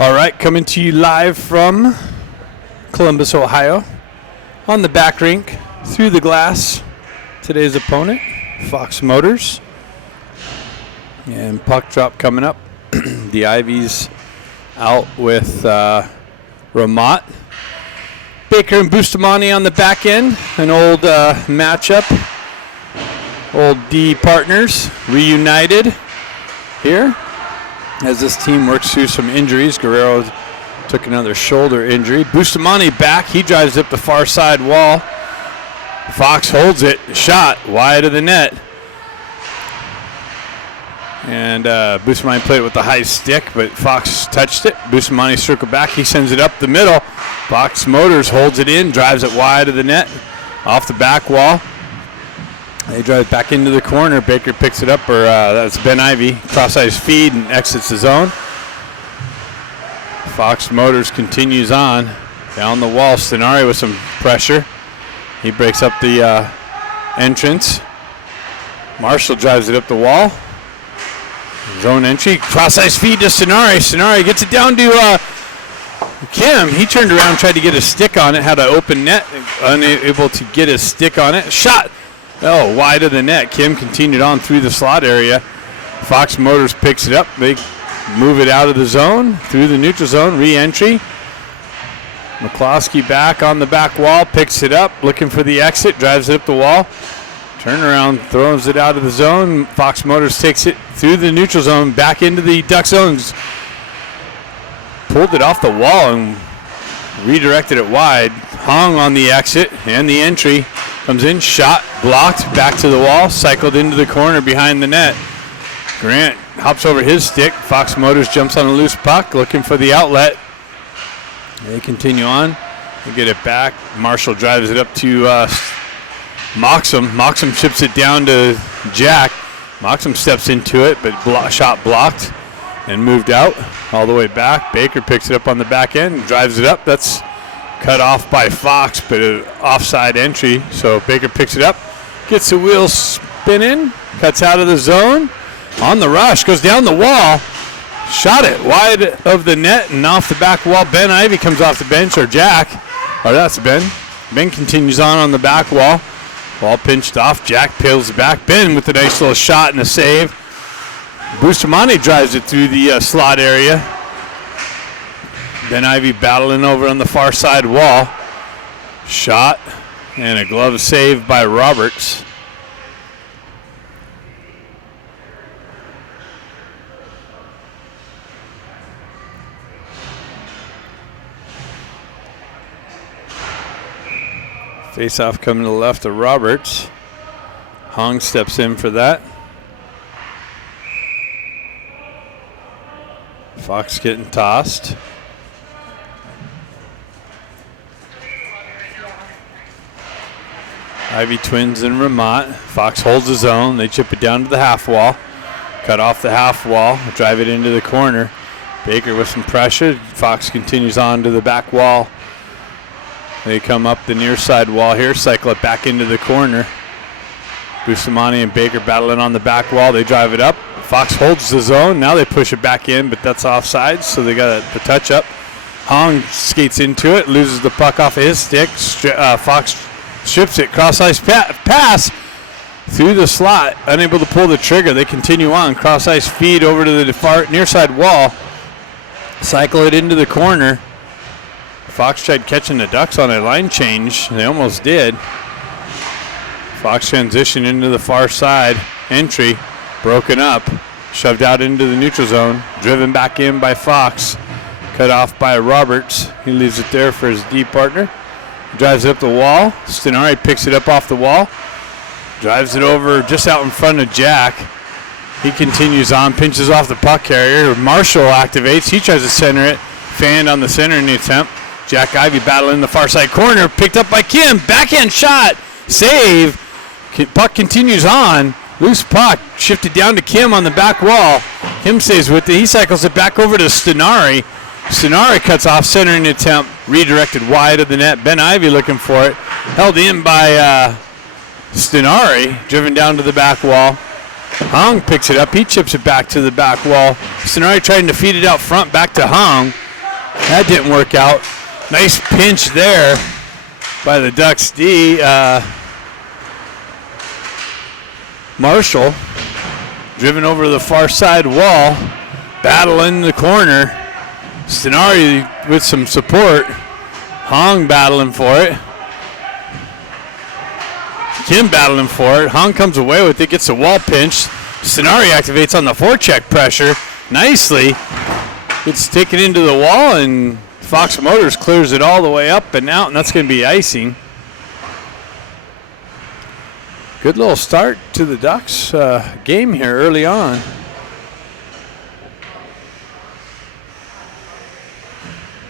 All right, coming to you live from Columbus, Ohio, on the back rink, through the glass. Today's opponent, Fox Motors. And puck drop coming up. The Ivies out with Ramat. Baker and Bustamante on the back end. An old matchup. Old D partners reunited here as this team works through some injuries. Guerrero took another shoulder injury. Bustamante back. He drives up the far side wall. Fox holds it. Shot wide of the net. And Bustamante played it with the high stick, but Fox touched it. Bustamante circled back. He sends it up the middle. Fox Motors holds it in, drives it wide of the net, off the back wall. They drive back into the corner. Baker picks it up, or that's Ben Ivy. Cross-ice feed and exits the zone. Fox Motors continues on. Down the wall, Stenari with some pressure. He breaks up the entrance. Marshall drives it up the wall. Zone entry. Cross-ice feed to Stenari. Stenari gets it down to Kim. He turned around and tried to get a stick on it. Had an open net. Unable to get his stick on it. Shot. Oh, wide of the net. Kim continued on through the slot area. Fox Motors picks it up. They move it out of the zone, through the neutral zone, re-entry. McCloskey back on the back wall, picks it up, looking for the exit, drives it up the wall. Turnaround, throws it out of the zone. Fox Motors takes it through the neutral zone, back into the Duck zones. Pulled it off the wall and redirected it wide. Hung on the exit and the entry. Comes in, shot, blocked, back to the wall, cycled into the corner behind the net. Grant hops over his stick. Fox Motors jumps on a loose puck, looking for the outlet. They continue on. They get it back. Marshall drives it up to Moxham. Moxham chips it down to Jack. Moxham steps into it, but shot blocked and moved out all the way back. Baker picks it up on the back end, drives it up. That's cut off by Fox, but an offside entry. So Baker picks it up, gets the wheels spinning, cuts out of the zone. On the rush, goes down the wall. Shot it wide of the net and off the back wall. Ben Ivy comes off the bench, or Jack. Or that's Ben. Ben continues on the back wall. Ball pinched off. Jack peels it back. Ben with a nice little shot and a save. Bustamante drives it through the slot area. Ben Ivy battling over on the far side wall. Shot and a glove save by Roberts. Face-off coming to the left of Roberts. Hong steps in for that. Fox getting tossed. Ivy twins and Ramat. Fox holds his own. They chip it down to the half wall. Cut off the half wall. Drive it into the corner. Baker with some pressure. Fox continues on to the back wall. They come up the near side wall here, cycle it back into the corner. Bustamante and Baker battling on the back wall. They drive it up. Fox holds the zone. Now they push it back in, but that's offside, so they got the touch up. Hong skates into it, loses the puck off of his stick. Fox strips it, cross-ice pass through the slot, unable to pull the trigger. They continue on, cross-ice feed over to the far near side wall. Cycle it into the corner. Fox tried catching the Ducks on a line change. They almost did. Fox transition into the far side. Entry broken up. Shoved out into the neutral zone. Driven back in by Fox. Cut off by Roberts. He leaves it there for his D partner. Drives it up the wall. Stenari picks it up off the wall. Drives it over just out in front of Jack. He continues on. Pinches off the puck carrier. Marshall activates. He tries to center it. Fanned on the center in the attempt. Jack Ivy battling the far side corner, picked up by Kim, backhand shot, save. Puck continues on, loose puck, shifted down to Kim on the back wall. Kim stays with it, he cycles it back over to Stenari. Stenari cuts off center in the attempt, redirected wide of the net. Ben Ivy looking for it, held in by Stenari, driven down to the back wall. Hong picks it up, he chips it back to the back wall. Stenari trying to feed it out front, back to Hong. That didn't work out. Nice pinch there by the Ducks D. Marshall driven over the far side wall, battling the corner. Stenari with some support. Hong battling for it. Kim battling for it. Hong comes away with it, gets the wall pinched. Stenari activates on the forecheck pressure nicely. It's taken into the wall, and Fox Motors clears it all the way up and out, and that's going to be icing. Good little start to the Ducks game here early on.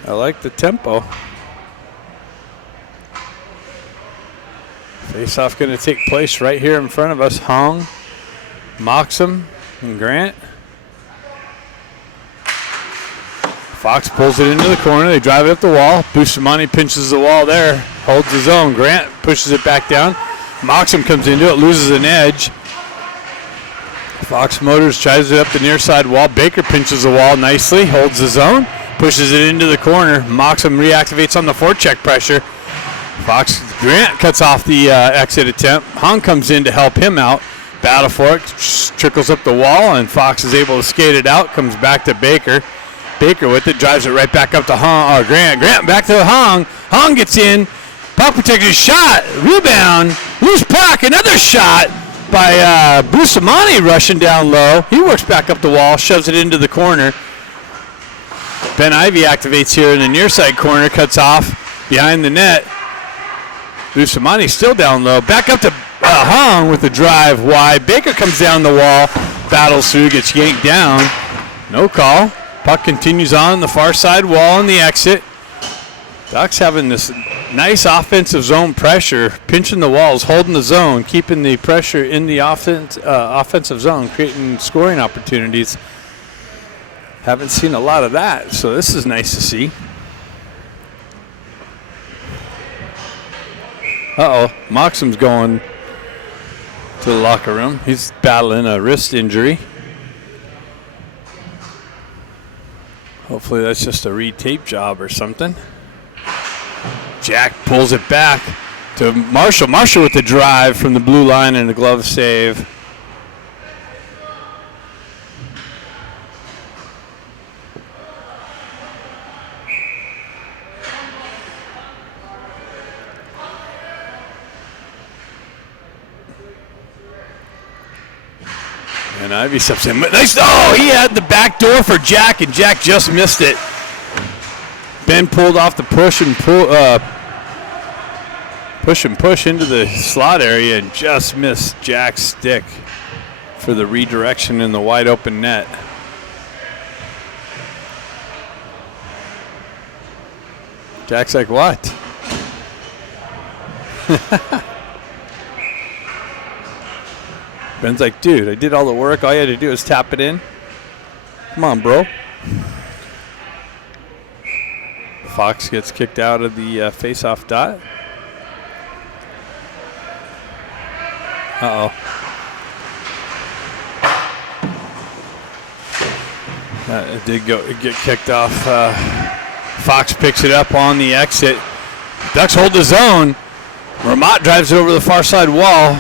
I like the tempo. Face-off going to take place right here in front of us. Hong, Moxham, and Grant. Fox pulls it into the corner. They drive it up the wall. Bustamante pinches the wall there. Holds his own. Grant pushes it back down. Moxham comes into it, loses an edge. Fox Motors tries it up the near side wall. Baker pinches the wall nicely, holds his own, pushes it into the corner. Moxham reactivates on the forecheck pressure. Grant cuts off the exit attempt. Hong comes in to help him out. Battle for it, trickles up the wall, and Fox is able to skate it out. Comes back to Baker. Baker with it, drives it right back up to Grant. Grant back to Hong. Hong gets in. Puck protected, shot, rebound, loose puck, another shot by Bustamante rushing down low. He works back up the wall, shoves it into the corner. Ben Ivy activates here in the near side corner, cuts off behind the net. Bustamante still down low. Back up to Hong with the drive wide. Baker comes down the wall, battles through, gets yanked down. No call. Puck continues on the far side wall on the exit. Ducks having this nice offensive zone pressure, pinching the walls, holding the zone, keeping the pressure in the offensive zone, creating scoring opportunities. Haven't seen a lot of that, so this is nice to see. Moxham's going to the locker room. He's battling a wrist injury. Hopefully that's just a re-tape job or something. Jack pulls it back to Marshall. Marshall with the drive from the blue line and the glove save. And Ivy steps in. Nice. Oh, he had the back door for Jack, and Jack just missed it. Ben pulled off the push and push into the slot area and just missed Jack's stick for the redirection in the wide open net. Jack's like, what? Ben's like, dude, I did all the work. All you had to do is tap it in. Come on, bro. Fox gets kicked out of the face-off dot. It did get kicked off. Fox picks it up on the exit. Ducks hold the zone. Ramat drives it over the far side wall.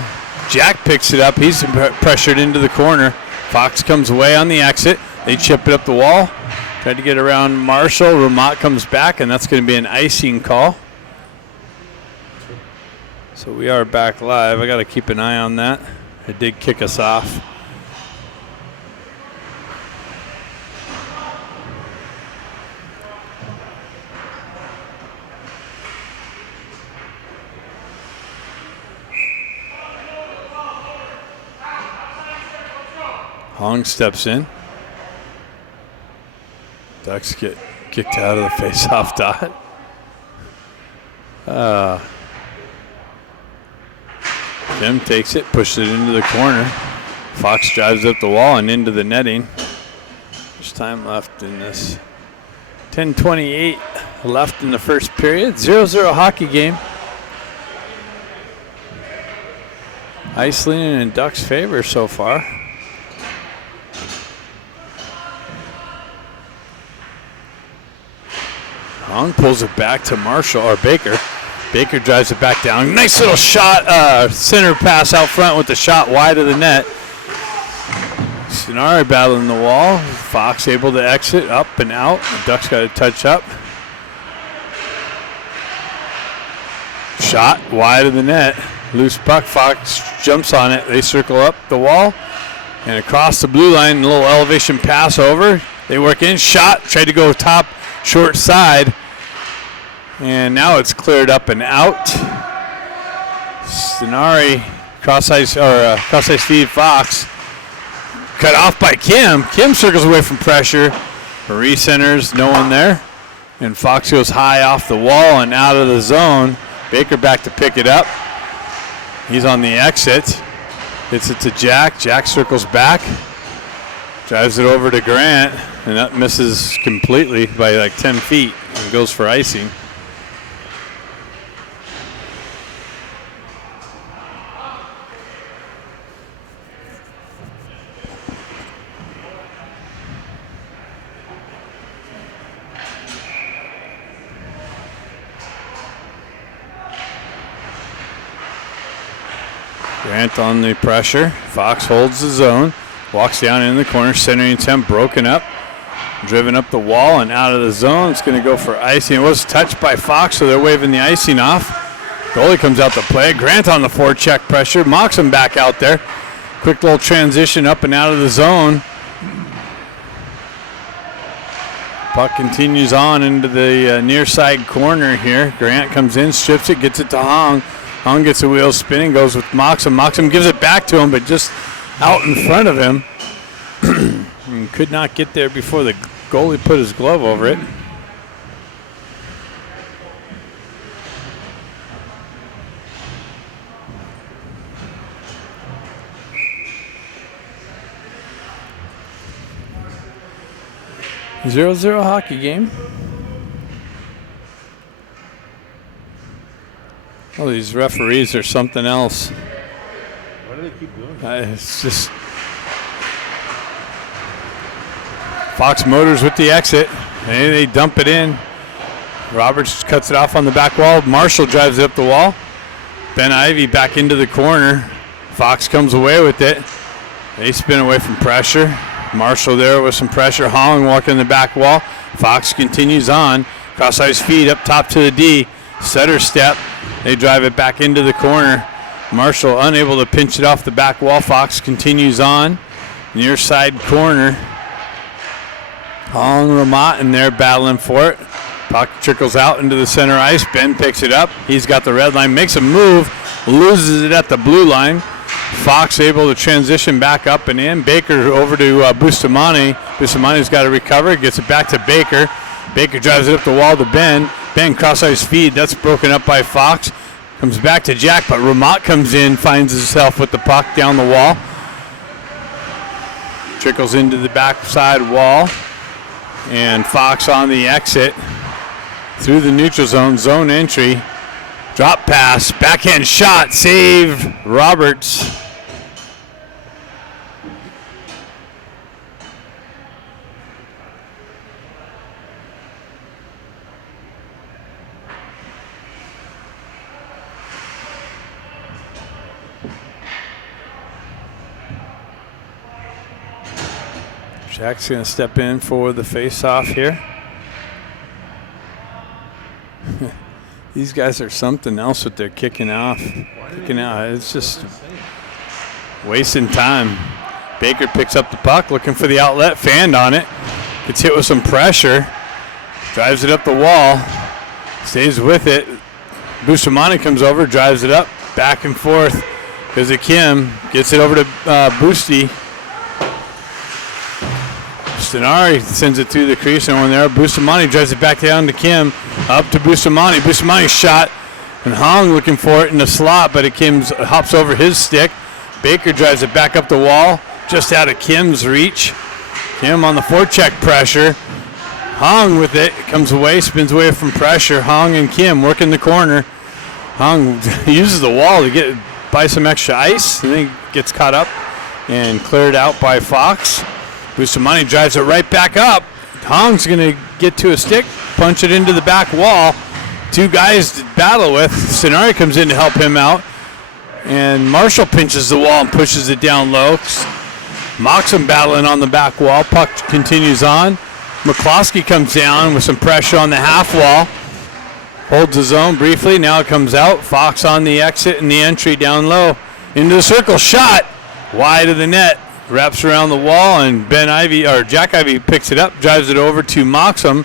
Jack picks it up. He's pressured into the corner. Fox comes away on the exit. They chip it up the wall. Tried to get around Marshall. Ramat comes back, and that's going to be an icing call. So we are back live. I got to keep an eye on that. It did kick us off. Hong steps in. Ducks get kicked out of the face-off dot. Jim takes it, pushes it into the corner. Fox drives up the wall and into the netting. There's time left in this. 10:28 left in the first period. 0-0 hockey game. Ice leaning in Ducks' favor so far. Hong pulls it back to Marshall, or Baker. Baker drives it back down. Nice little shot, center pass out front with the shot wide of the net. Stenari battling the wall. Fox able to exit up and out. The Ducks got to touch up. Shot wide of the net. Loose puck. Fox jumps on it. They circle up the wall and across the blue line. A little elevation pass over. They work in. Shot. Tried to go top short side. And now it's cleared up and out. Stenari cross ice feed Fox. Cut off by Kim. Kim circles away from pressure. Marie centers, no one there. And Fox goes high off the wall and out of the zone. Baker back to pick it up. He's on the exit. Hits it to Jack. Jack circles back. Drives it over to Grant. And that misses completely by like 10 feet and goes for icing. Grant on the pressure. Fox holds the zone. Walks down in the corner. Centering attempt broken up. Driven up the wall and out of the zone. It's going to go for icing. It was touched by Fox, so they're waving the icing off. Goalie comes out to play. Grant on the forecheck pressure. Mocks him back out there. Quick little transition up and out of the zone. Puck continues on into the near side corner here. Grant comes in, strips it, gets it to Hong. Hong gets the wheels spinning, goes with Moxham. Moxham gives it back to him, but just out in front of him. And could not get there before the goalie put his glove over it. Zero-zero hockey game. Oh, these referees are something else. Why do they keep doing It's just Fox Motors with the exit. And they dump it in. Roberts cuts it off on the back wall. Marshall drives it up the wall. Ben Ivy back into the corner. Fox comes away with it. They spin away from pressure. Marshall there with some pressure. Hong walking the back wall. Fox continues on. Cross ice feed up top to the D. Setter step. They drive it back into the corner. Marshall unable to pinch it off the back wall. Fox continues on. Near side corner. Hong, Ramat in there battling for it. Puck trickles out into the center ice. Ben picks it up. He's got the red line. Makes a move. Loses it at the blue line. Fox able to transition back up and in. Baker over to Bustamante. Bustamani's got to recover. Gets it back to Baker. Baker drives it up the wall to Ben. Ben cross ice feed. That's broken up by Fox. Comes back to Jack, but Ramat comes in, finds himself with the puck down the wall. Trickles into the backside wall. And Fox on the exit. Through the neutral zone. Zone entry. Drop pass. Backhand shot. Save. Roberts. Jack's going to step in for the face-off here. These guys are something else with their kicking off. Kicking out. It's just wasting time. Baker picks up the puck, looking for the outlet. Fanned on it. Gets hit with some pressure. Drives it up the wall. Stays with it. Bustamante comes over, drives it up. Back and forth. Goes to Kim. Gets it over to Boosty. Stenari sends it through the crease, and when there, Bustamante drives it back down to Kim, up to Bustamante. Bustamante shot, and Hong looking for it in the slot, but it hops over his stick. Baker drives it back up the wall, just out of Kim's reach. Kim on the forecheck pressure. Hong with it, comes away, spins away from pressure. Hong and Kim working the corner. Hong uses the wall to buy some extra ice, and then gets caught up and cleared out by Fox. Bustamante drives it right back up. Hong's going to get to a stick, punch it into the back wall. Two guys to battle with. Stenari comes in to help him out. And Marshall pinches the wall and pushes it down low. Moxham battling on the back wall. Puck continues on. McCloskey comes down with some pressure on the half wall. Holds his own briefly. Now it comes out. Fox on the exit and the entry down low. Into the circle. Shot. Wide of the net. Wraps around the wall, and Jack Ivey picks it up, drives it over to Moxham.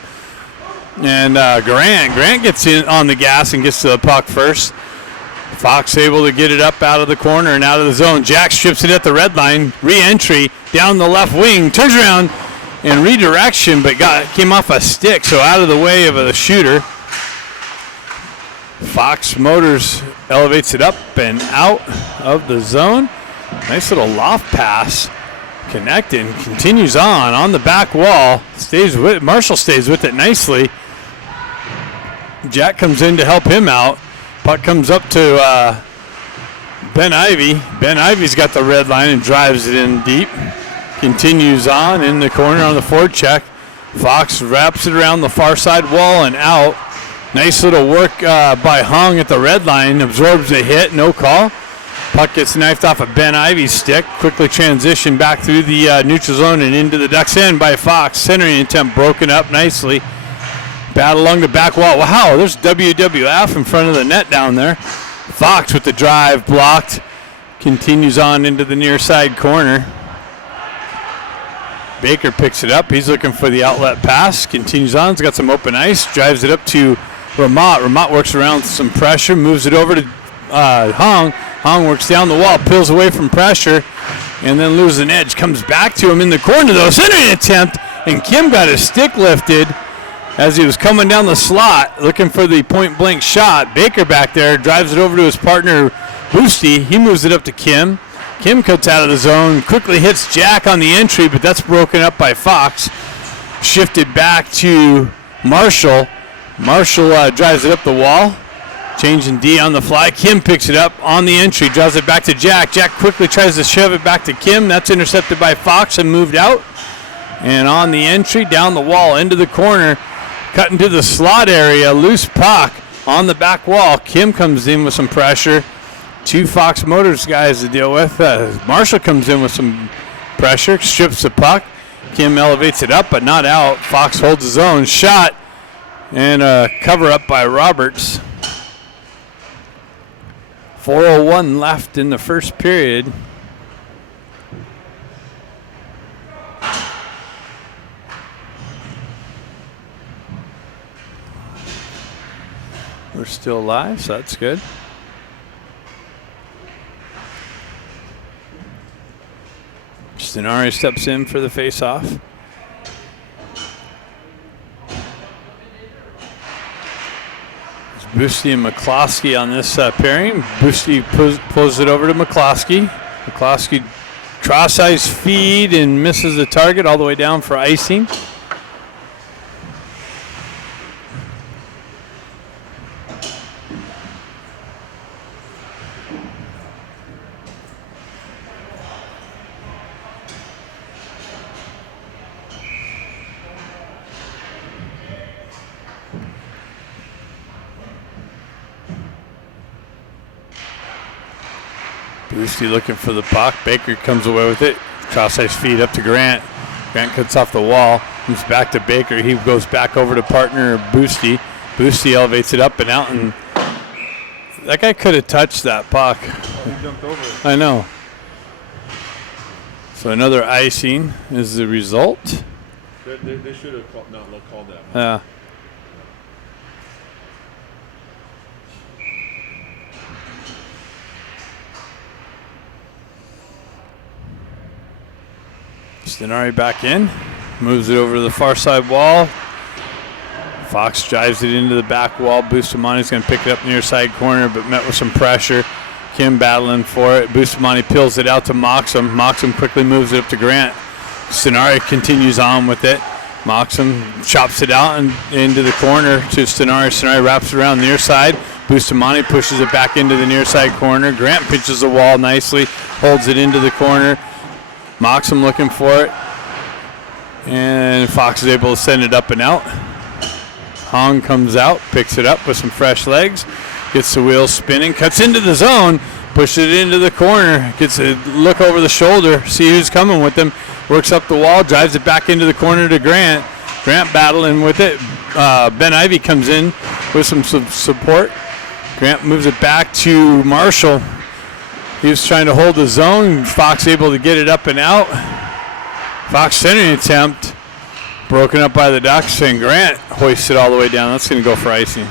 And Grant gets in on the gas and gets to the puck first. Fox able to get it up out of the corner and out of the zone. Jack strips it at the red line. Re-entry down the left wing. Turns around and redirection, but came off a stick, so out of the way of the shooter. Fox Motors elevates it up and out of the zone. Nice little loft pass. Connecting, continues on the back wall. Marshall stays with it nicely. Jack comes in to help him out. Puck comes up to Ben Ivey. Ben Ivey's got the red line and drives it in deep. Continues on in the corner on the forecheck. Fox wraps it around the far side wall and out. Nice little work by Hung at the red line. Absorbs the hit, no call. Puck gets knifed off of Ben Ivey's stick. Quickly transition back through the neutral zone and into the Ducks end by Fox. Centering attempt broken up nicely. Battle along the back wall. Wow, there's WWF in front of the net down there. Fox with the drive blocked. Continues on into the near side corner. Baker picks it up. He's looking for the outlet pass. Continues on. He's got some open ice. Drives it up to Ramat. Ramat works around some pressure. Moves it over to Hung. Hung works down the wall, peels away from pressure, and then loses an edge. Comes back to him in the corner, though. Centering attempt, and Kim got his stick lifted as he was coming down the slot, looking for the point-blank shot. Baker back there drives it over to his partner, Boosty. He moves it up to Kim. Kim cuts out of the zone, quickly hits Jack on the entry, but that's broken up by Fox. Shifted back to Marshall. Marshall drives it up the wall. Changing D on the fly. Kim picks it up on the entry, draws it back to Jack. Jack quickly tries to shove it back to Kim. That's intercepted by Fox and moved out. And on the entry, down the wall, into the corner, cut into the slot area. Loose puck on the back wall. Kim comes in with some pressure. Two Fox Motors guys to deal with. Marshall comes in with some pressure, strips the puck. Kim elevates it up, but not out. Fox holds his own. Shot and cover up by Roberts. 4:01 left in the first period. We're still live, so that's good. Stenari steps in for the face-off. Boosty and McCloskey on this pairing. Boosty pulls it over to McCloskey. McCloskey cross-ice feed and misses the target all the way down for icing. Boosty looking for the puck. Baker comes away with it. Cross-ice feed up to Grant. Grant cuts off the wall. Moves back to Baker. He goes back over to partner Boosty. Boosty elevates it up and out, and that guy could have touched that puck. He jumped over it. I know. So another icing is the result. They should have not called that. Yeah. Stenari back in, moves it over to the far side wall. Fox drives it into the back wall. Bustamani's going to pick it up near side corner, but met with some pressure. Kim battling for it. Bustamani peels it out to Moxham. Moxham quickly moves it up to Grant. Stenari continues on with it. Moxham chops it out and into the corner to Stenari. Stenari wraps it around the near side. Bustamani pushes it back into the near side corner. Grant pitches the wall nicely, holds it into the corner. Moxham looking for it. And Fox is able to send it up and out. Hong comes out, picks it up with some fresh legs, gets the wheels spinning, cuts into the zone, pushes it into the corner, gets a look over the shoulder, see who's coming with him, works up the wall, drives it back into the corner to Grant. Grant battling with it. Ben Ivy comes in with some support. Grant moves it back to Marshall. He was trying to hold the zone. Fox able to get it up and out. Fox centering attempt. Broken up by the Ducks, and Grant hoists it all the way down. That's going to go for icing.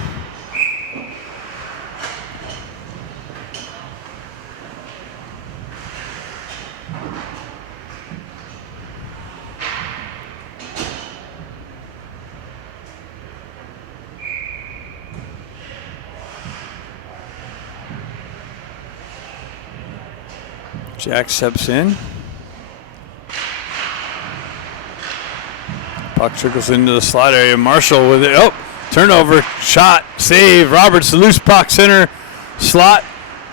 Jack steps in. Puck trickles into the slot area. Marshall with it. Oh, turnover, shot, save. Roberts, the loose puck, center slot.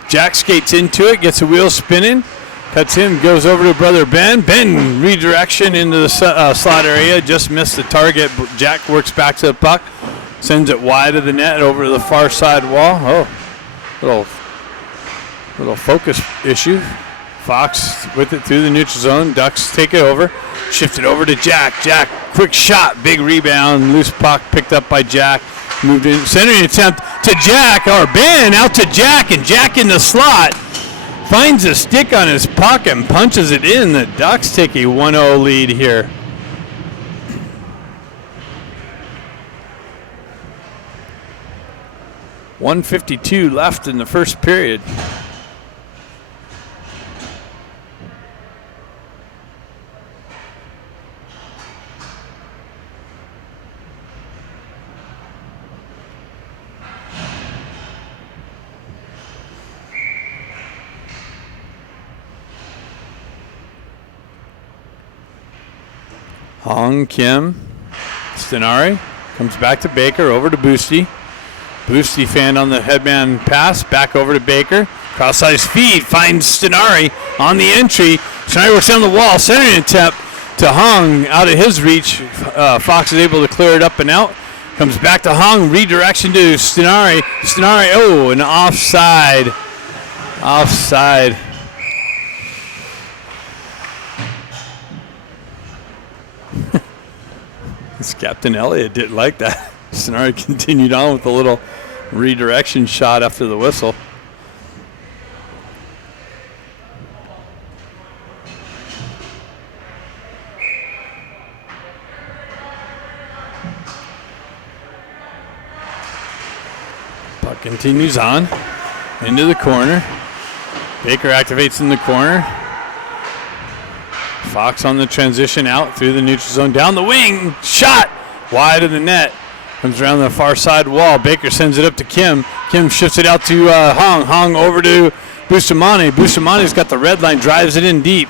Jack skates into it, gets the wheel spinning, cuts in, goes over to brother Ben. Ben redirection into the slot area, just missed the target. Jack works back to the puck, sends it wide of the net over to the far side wall. Oh, little focus issue. Fox with it through the neutral zone. Ducks take it over. Shift it over to Jack. Jack, quick shot, big rebound, loose puck picked up by Jack. Moved in, centering attempt to Jack, or Ben out to Jack, and Jack in the slot. Finds a stick on his puck and punches it in. The Ducks take a 1-0 lead here. .152 left in the first period. Hong, Kim, Stenari comes back to Baker, over to Boosty. Boosty fanned on the headman pass, back over to Baker. Cross-ice feed, finds Stenari on the entry. Stenari works down the wall, centering attempt to Hong, out of his reach. Fox is able to clear it up and out. Comes back to Hong, redirection to Stenari. Stenari, oh, an offside. Offside. Captain Elliott didn't like that. Stenari continued on with a little redirection shot after the whistle. Puck continues on into the corner. Baker activates in the corner. Fox on the transition out through the neutral zone, down the wing, shot wide of the net, comes around the far side wall. Baker sends it up to Kim. Kim shifts it out to Hong. Hong over to Bustamante. Bustamante's got the red line, drives it in deep.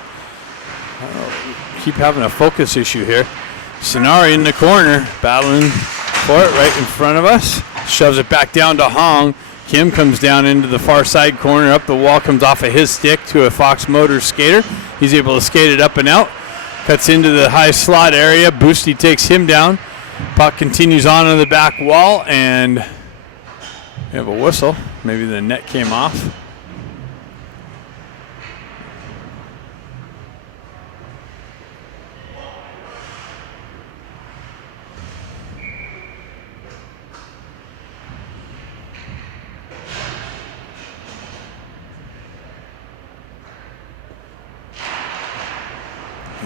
Keep having a focus issue here. Stenari in the corner, battling for it right in front of us. Shoves it back down to Hong. Kim comes down into the far side corner, up the wall, comes off of his stick to a Fox Motors skater. He's able to skate it up and out. Cuts into the high slot area. Boosty takes him down. Puck continues on the back wall, and we have a whistle. Maybe the net came off.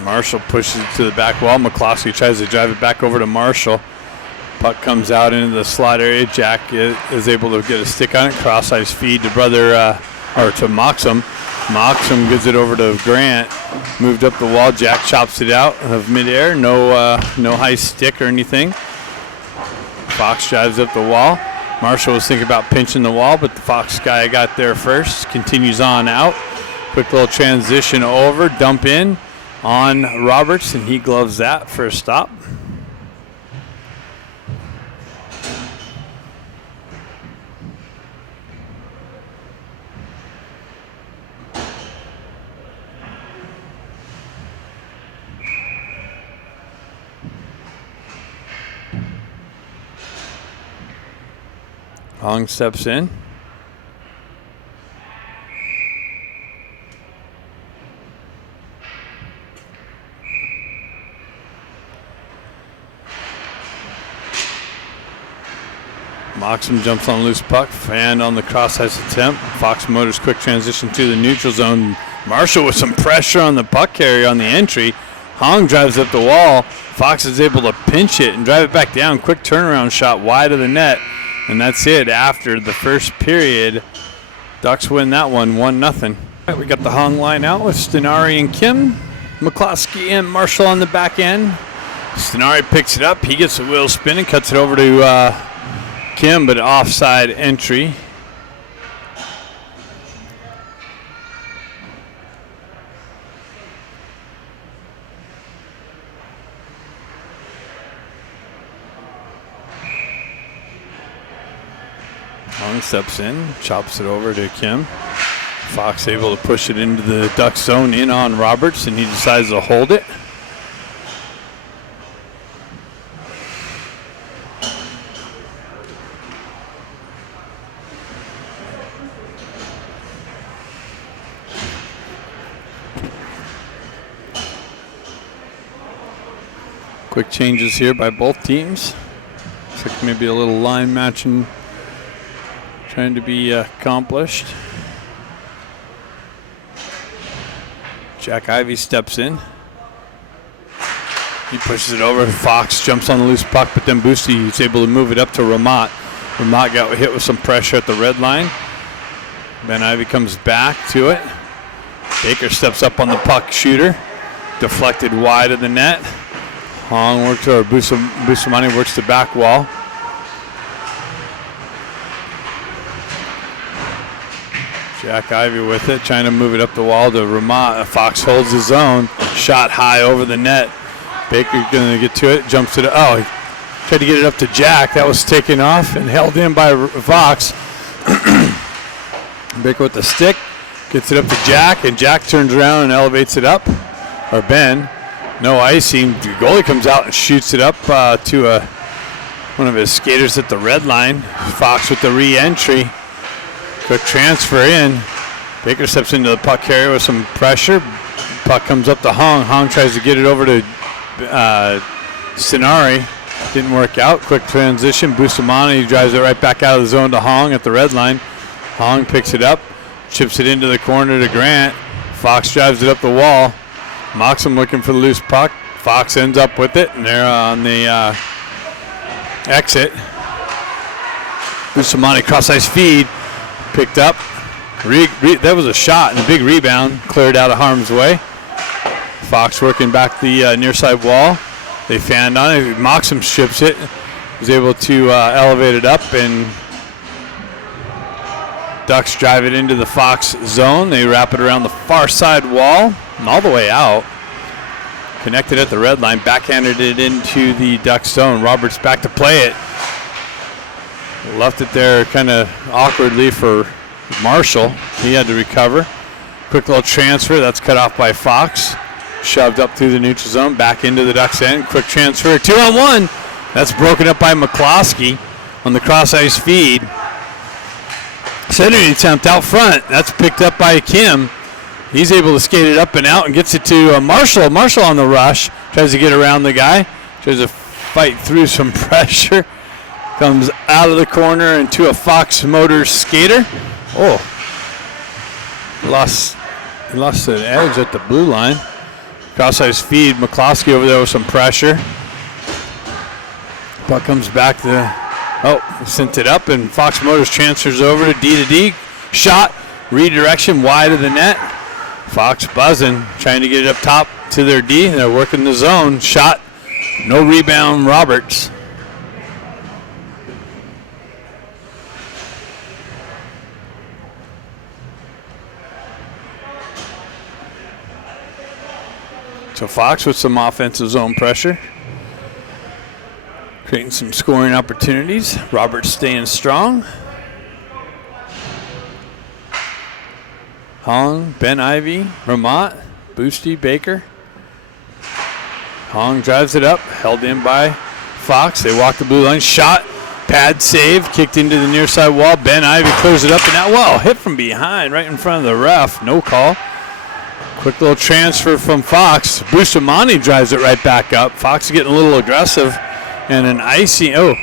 Marshall pushes it to the back wall. McCloskey tries to drive it back over to Marshall. Puck comes out into the slot area. Jack is able to get a stick on it. Cross-ice feed to to Moxham. Moxham gives it over to Grant. Moved up the wall. Jack chops it out of midair. No high stick or anything. Fox drives up the wall. Marshall was thinking about pinching the wall, but the Fox guy got there first. Continues on out. Quick little transition over. Dump in on Roberts, and he gloves that for a stop. Hong steps in. Moxham jumps on a loose puck, fanned on the cross ice attempt. Fox Motors quick transition to the neutral zone. Marshall with some pressure on the puck carrier on the entry. Hong drives up the wall. Fox is able to pinch it and drive it back down. Quick turnaround shot wide of the net. And that's it after the first period. Ducks win that one 1-0. We got the Hong line out with Stenari and Kim. McCloskey and Marshall on the back end. Stenari picks it up. He gets the wheel spinning, cuts it over to Kim, but offside entry. Hong steps in, chops it over to Kim. Fox able to push it into the Duck zone in on Roberts, and he decides to hold it. Quick changes here by both teams. Looks like maybe a little line matching trying to be accomplished. Jack Ivey steps in. He pushes it over. Fox jumps on the loose puck, but then Boosty is able to move it up to Ramat. Ramat got hit with some pressure at the red line. Ben Ivey comes back to it. Baker steps up on the puck shooter. Deflected wide of the net. Hong works to, or Bustamante works the back wall. Jack Ivey with it, trying to move it up the wall to Ramat. Fox holds his own. Shot high over the net. Baker going to get to it, jumps it. Oh, he tried to get it up to Jack. That was taken off and held in by Fox. Baker with the stick, gets it up to Jack, and Jack turns around and elevates it up. Or Ben. No icing. The goalie comes out and shoots it up to one of his skaters at the red line. Fox with the re-entry. Quick transfer in. Baker steps into the puck carrier with some pressure. Puck comes up to Hong. Hong tries to get it over to Stenari. Didn't work out. Quick transition. Bustamante drives it right back out of the zone to Hong at the red line. Hong picks it up. Chips it into the corner to Grant. Fox drives it up the wall. Moxham looking for the loose puck. Fox ends up with it, and they're on the exit. Bustamante cross-ice feed. Picked up. That was a shot and a big rebound. Cleared out of harm's way. Fox working back the near side wall. They fanned on it. Moxham ships it. Was able to elevate it up, and Ducks drive it into the Fox zone. They wrap it around the far side wall and all the way out. Connected at the red line. Backhanded it into the Ducks zone. Roberts back to play it. Left it there kind of awkwardly for Marshall. He had to recover. Quick little transfer. That's cut off by Fox. Shoved up through the neutral zone. Back into the Ducks end. Quick transfer. 2-on-1. That's broken up by McCloskey on the cross-ice feed. Centering attempt out front. That's picked up by Kim. He's able to skate it up and out and gets it to Marshall. Marshall on the rush. Tries to get around the guy. Tries to fight through some pressure. Comes out of the corner into a Fox Motors skater. Oh. Lost an edge at the blue line. Cross-ice feed. McCloskey over there with some pressure. Puck comes back to... Oh, sent it up, and Fox Motors transfers over to D. Shot, redirection wide of the net. Fox buzzing, trying to get it up top to their D. They're working the zone. Shot, no rebound, Roberts. So Fox with some offensive zone pressure. Creating some scoring opportunities. Roberts staying strong. Hong, Ben Ivey, Ramat, Boosty, Baker. Hong drives it up, held in by Fox. They walk the blue line. Shot pad save, kicked into the near side wall. Ben Ivy clears it up, and that wall hit from behind, right in front of the ref. No call. Quick little transfer from Fox. Bustamante drives it right back up. Fox is getting a little aggressive, and an icing. Oh,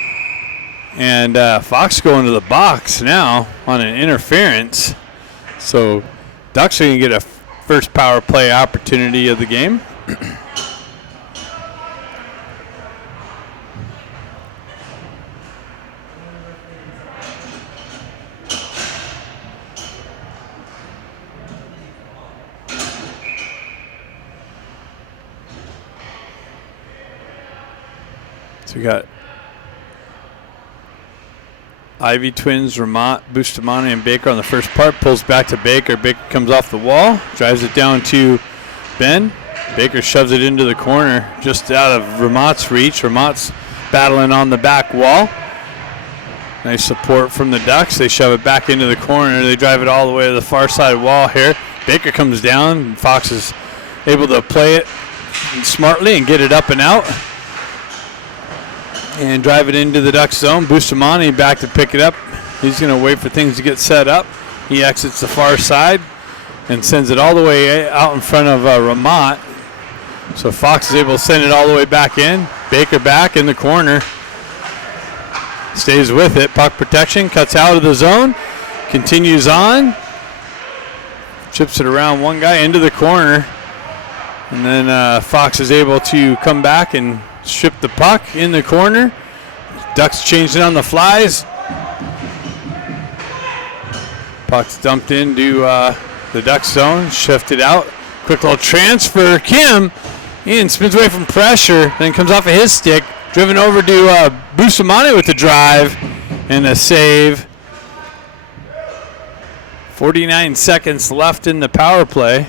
and Fox going to the box now on an interference. So Ducks are going to get a first power play opportunity of the game. So we got Ivy twins, Ramont, Bustamante, and Baker on the first part. Pulls back to Baker. Baker comes off the wall, drives it down to Ben. Baker shoves it into the corner, just out of Ramont's reach. Ramont's battling on the back wall. Nice support from the Ducks. They shove it back into the corner. They drive it all the way to the far side wall here. Baker comes down. Fox is able to play it smartly and get it up and out. And drive it into the Ducks zone. Bustamante back to pick it up. He's going to wait for things to get set up. He exits the far side and sends it all the way out in front of Ramont. So Fox is able to send it all the way back in. Baker back in the corner. Stays with it. Puck protection. Cuts out of the zone. Continues on. Chips it around one guy into the corner. And then Fox is able to come back and strip the puck in the corner. Ducks changed it on the flies. Puck's dumped into the Ducks zone. Shifted out. Quick little transfer. Kim in, spins away from pressure. Then comes off of his stick. Driven over to Bustamante with the drive and a save. 49 seconds left in the power play.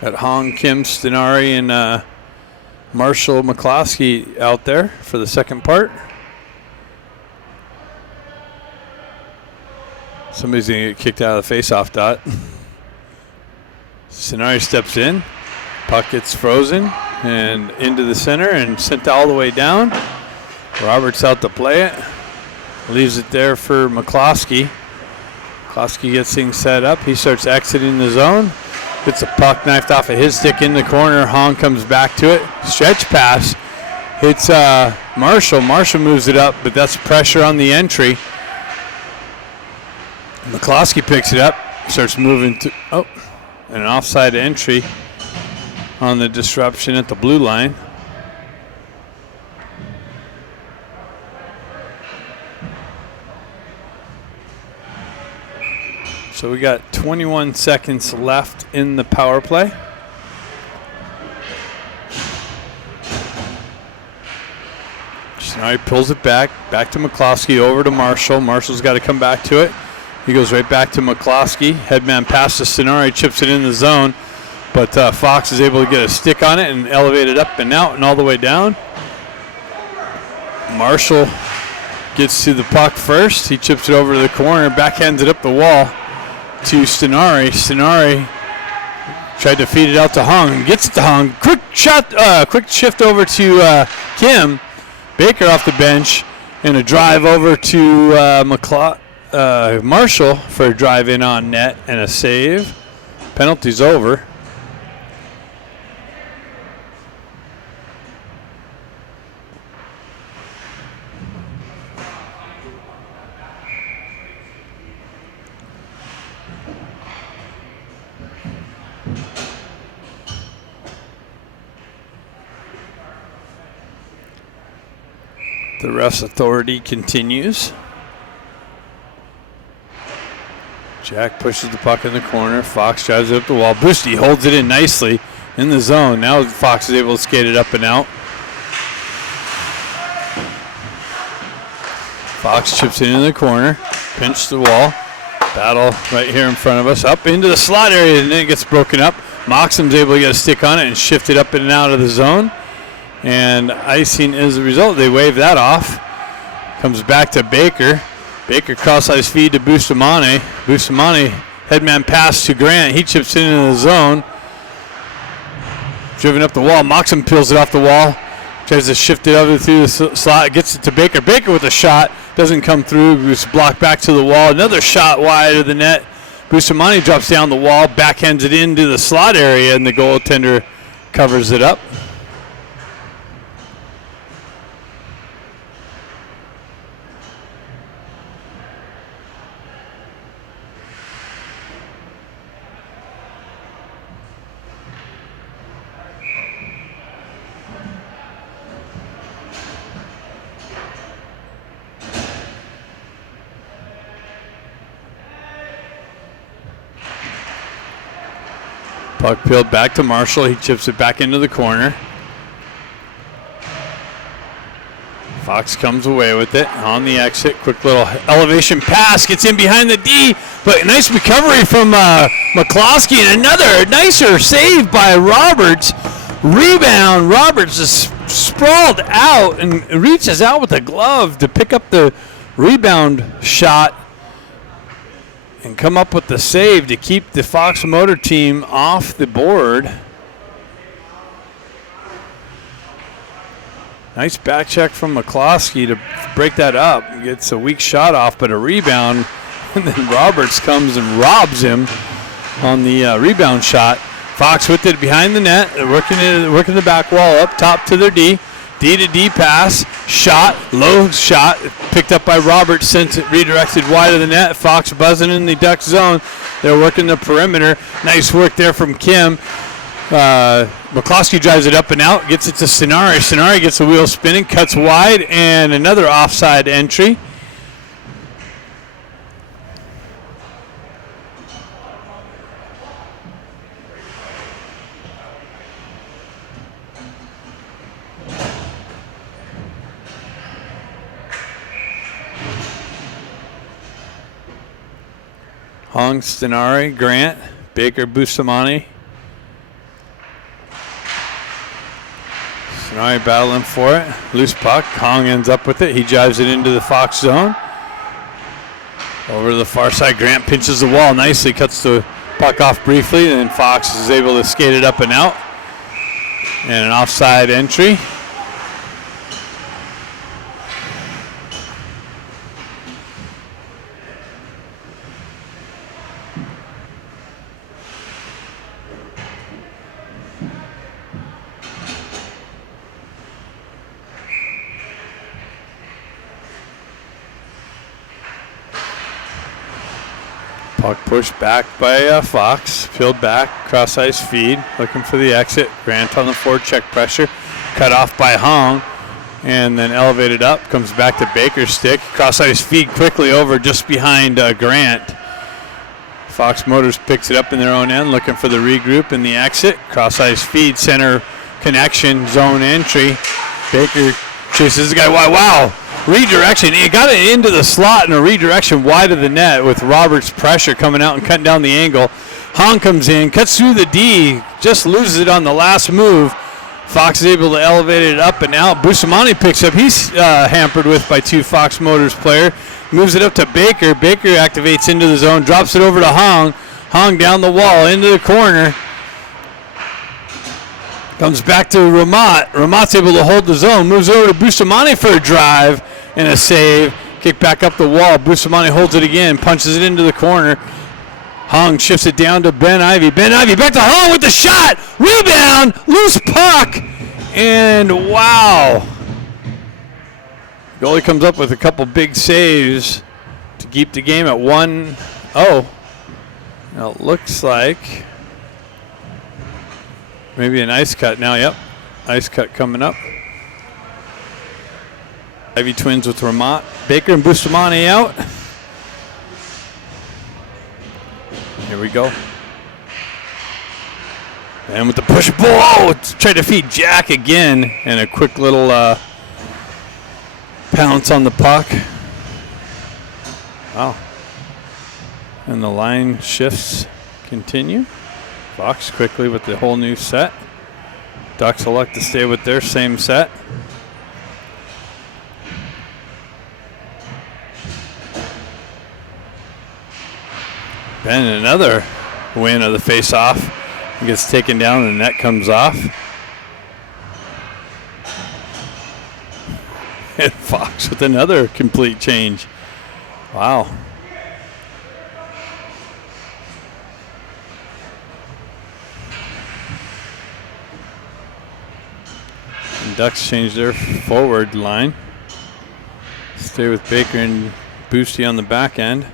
Got Hong, Kim, Stenari, and Marshall McCloskey out there for the second part. Somebody's going to get kicked out of the face-off dot. Stenari steps in. Puck gets frozen and into the center and sent all the way down. Roberts out to play it. Leaves it there for McCloskey. McCloskey gets things set up. He starts exiting the zone. Gets the puck knifed off of his stick in the corner. Hong comes back to it. Stretch pass. Hits Marshall. Marshall moves it up, but that's pressure on the entry. McCloskey picks it up. Starts moving to, an offside entry on the disruption at the blue line. So we got 21 seconds left in the power play. Now he pulls it back to McCloskey, over to Marshall. Marshall's got to come back to it. He goes right back to McCloskey. Headman pass to Stenari, chips it in the zone. But Fox is able to get a stick on it and elevate it up and out and all the way down. Marshall gets to the puck first. He chips it over to the corner, backhands it up the wall to Stenari. Stenari tried to feed it out to Hung. Gets it to Hung. Quick shot, quick shift over to Kim. Baker off the bench. And a drive over to Marshall for a drive in on net and a save. Penalty's over. The ref's authority continues. Jack pushes the puck in the corner. Fox drives it up the wall. Boosty holds it in nicely in the zone. Now Fox is able to skate it up and out. Fox chips it in the corner. Pinch the wall. Battle right here in front of us. Up into the slot area, and then it gets broken up. Moxham's able to get a stick on it and shift it up and out of the zone. And icing is the result. They wave that off. Comes back to Baker. Baker cross-ice feed to Bustamante. Bustamante, headman pass to Grant. He chips it into the zone. driven up the wall. Moxham peels it off the wall. Tries to shift it over through the slot. Gets it to Baker. Baker with a shot. Doesn't come through. It's blocked back to the wall. Another shot wide of the net. Bustamante drops down the wall. Backhands it into the slot area, and the goaltender covers it up. Puck peeled back to Marshall. He chips it back into the corner. Fox comes away with it on the exit. Quick little elevation pass. Gets in behind the D. But nice recovery from McCloskey. And another nicer save by Roberts. Rebound. Roberts is sprawled out and reaches out with a glove to pick up the rebound shot and come up with the save to keep the Fox Motor team off the board. Nice back check from McCloskey to break that up. Gets a weak shot off, but a rebound. And then Roberts comes and robs him on the rebound shot. Fox with it behind the net, working the back wall up top to their D. D to D pass, shot, low shot, picked up by Roberts, sent it redirected wide of the net. Fox buzzing in the Duck zone. They're working the perimeter. Nice work there from Kim. McCloskey drives it up and out, gets it to Stenari. Stenari gets the wheel spinning, cuts wide, and another offside entry. Hong, Stenari, Grant, Baker, Bustamante. Stenari battling for it. Loose puck. Hong ends up with it. He drives it into the Fox zone. Over to the far side. Grant pinches the wall nicely. Cuts the puck off briefly. And then Fox is able to skate it up and out. And an offside entry. Puck pushed back by Fox. Peeled back, cross ice feed, looking for the exit. Grant on the forward, check pressure. Cut off by Hong, and then elevated up. Comes back to Baker's stick. Cross ice feed quickly over just behind Grant. Fox Motors picks it up in their own end, looking for the regroup and the exit. Cross ice feed, center connection, zone entry. Baker chases the guy. Wow. Redirection. He got it into the slot and a redirection wide of the net with Roberts' pressure coming out and cutting down the angle. Hong comes in, cuts through the D, just loses it on the last move. Fox is able to elevate it up and out. Bustamante picks up. He's hampered with by two Fox Motors player. Moves it up to Baker. Baker activates into the zone, drops it over to Hong. Hong down the wall, into the corner. Comes back to Ramat. Ramat's able to hold the zone. Moves over to Bustamante for a drive and a save. Kick back up the wall. Bustamante holds it again. Punches it into the corner. Hong shifts it down to Ben Ivy. Ben Ivy back to Hong with the shot. Rebound. Loose puck. And wow. Goalie comes up with a couple big saves to keep the game at 1-0. Now it looks like maybe an ice cut now. Yep, ice cut coming up. Ivy Twins with Ramat. Baker and Bustamante out. Here we go. And with the push, tried to feed Jack again, and a quick little pounce on the puck. Wow. And the line shifts continue. Fox quickly with the whole new set. Ducks elect to stay with their same set. Ben, another win of the face-off. He gets taken down and the net comes off. And Fox with another complete change. Wow. And Ducks change their forward line. Stay with Baker and Boosty on the back end.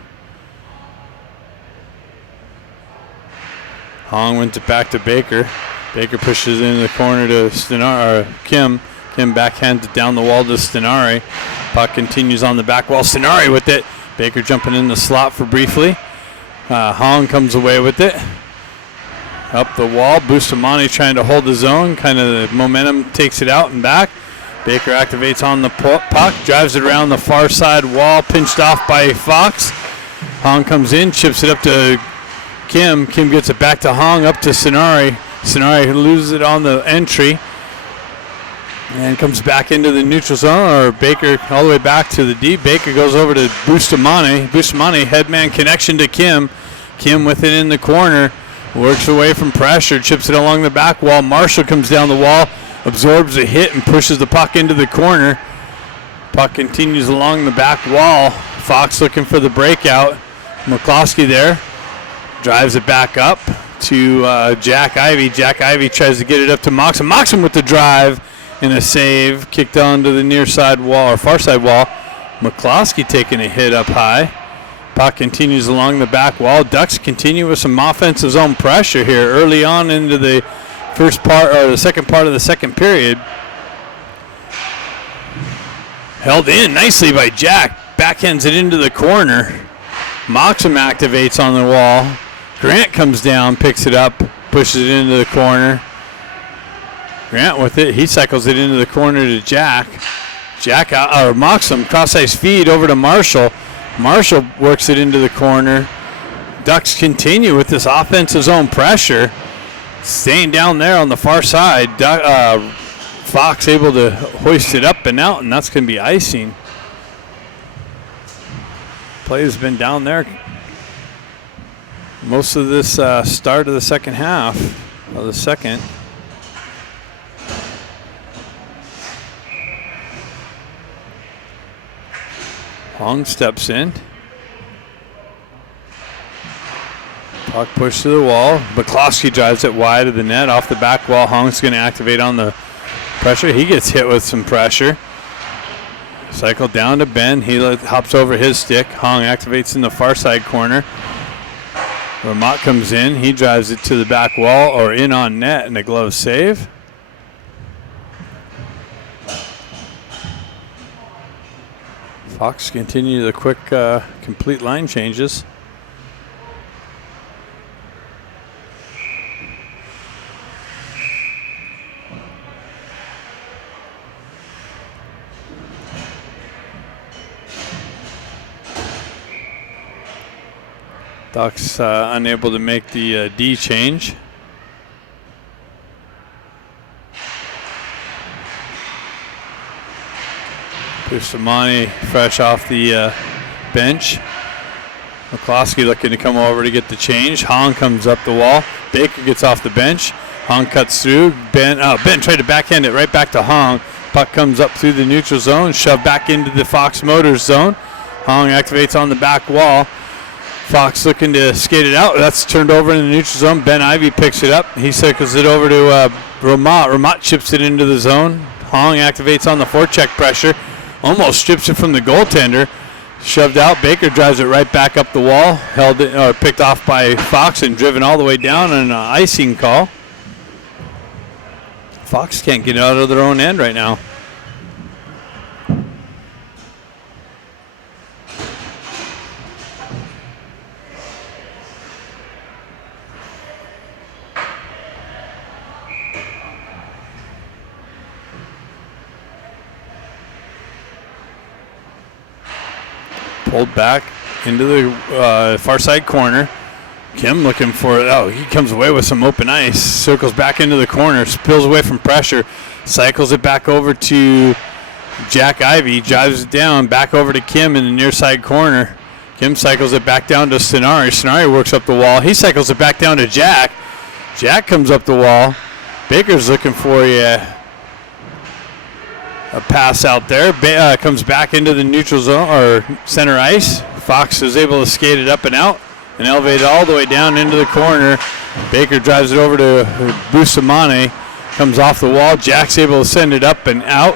Hong went back to Baker. Baker pushes into the corner to Kim. Kim backhands it down the wall to Stenari. Puck continues on the back wall. Stenari with it. Baker jumping in the slot for briefly. Hong comes away with it. Up the wall. Bustamante trying to hold his own. Kind of the momentum takes it out and back. Baker activates on the puck. Drives it around the far side wall. Pinched off by Fox. Hong comes in. Chips it up to Kim. Kim gets it back to Hong. Up to Stenari. Stenari loses it on the entry. And comes back into the neutral zone, or Baker all the way back to the deep. Baker goes over to Bustamante. Bustamante, headman connection to Kim. Kim with it in the corner. Works away from pressure, chips it along the back wall. Marshall comes down the wall, absorbs a hit, and pushes the puck into the corner. Puck continues along the back wall. Fox looking for the breakout. McCloskey there. Drives it back up to Jack Ivey. Jack Ivey tries to get it up to Moxon. Moxon with the drive. And a save, kicked onto the near side wall, or far side wall. McCloskey taking a hit up high. Puck continues along the back wall. Ducks continue with some offensive zone pressure here early on into the first part, or the second part of the second period. Held in nicely by Jack. Backhands it into the corner. Moxon activates on the wall. Grant comes down, picks it up, pushes it into the corner. Grant with it. He cycles it into the corner to Jack. Jack or Moxon cross-ice feed over to Marshall. Marshall works it into the corner. Ducks continue with this offensive zone pressure. Staying down there on the far side. Fox able to hoist it up and out, and that's going to be icing. Play has been down there most of this start of the second half, of the second. Hong steps in. Puck pushed to the wall. McCloskey drives it wide of the net off the back wall. Hong's going to activate on the pressure. He gets hit with some pressure. Cycle down to Ben. He hops over his stick. Hong activates in the far side corner. Ramat comes in. He drives it to the back wall or in on net, and a glove save. Fox continue the quick, complete line changes. Ducks unable to make the D change. Bustamante fresh off the bench. McCloskey looking to come over to get the change. Hong comes up the wall. Baker gets off the bench. Hong cuts through. Ben tried to backhand it right back to Hong. Puck comes up through the neutral zone, shoved back into the Fox Motors zone. Hong activates on the back wall. Fox looking to skate it out. That's turned over in the neutral zone. Ben Ivey picks it up. He circles it over to Ramat. Ramat chips it into the zone. Hong activates on the forecheck pressure. Almost strips it from the goaltender. Shoved out. Baker drives it right back up the wall. Held it, or picked off by Fox and driven all the way down on an icing call. Fox can't get out of their own end right now. Pulled back into the far side corner. Kim looking for it. Oh, he comes away with some open ice. Circles back into the corner. Spills away from pressure. Cycles it back over to Jack Ivey. Drives it down. Back over to Kim in the near side corner. Kim cycles it back down to Stenari. Stenari works up the wall. He cycles it back down to Jack. Jack comes up the wall. Baker's looking for you. A pass out there. Comes back into the neutral zone or center ice. Fox is able to skate it up and out and elevate it all the way down into the corner. Baker drives it over to Bustamante. Comes off the wall. Jack's able to send it up and out.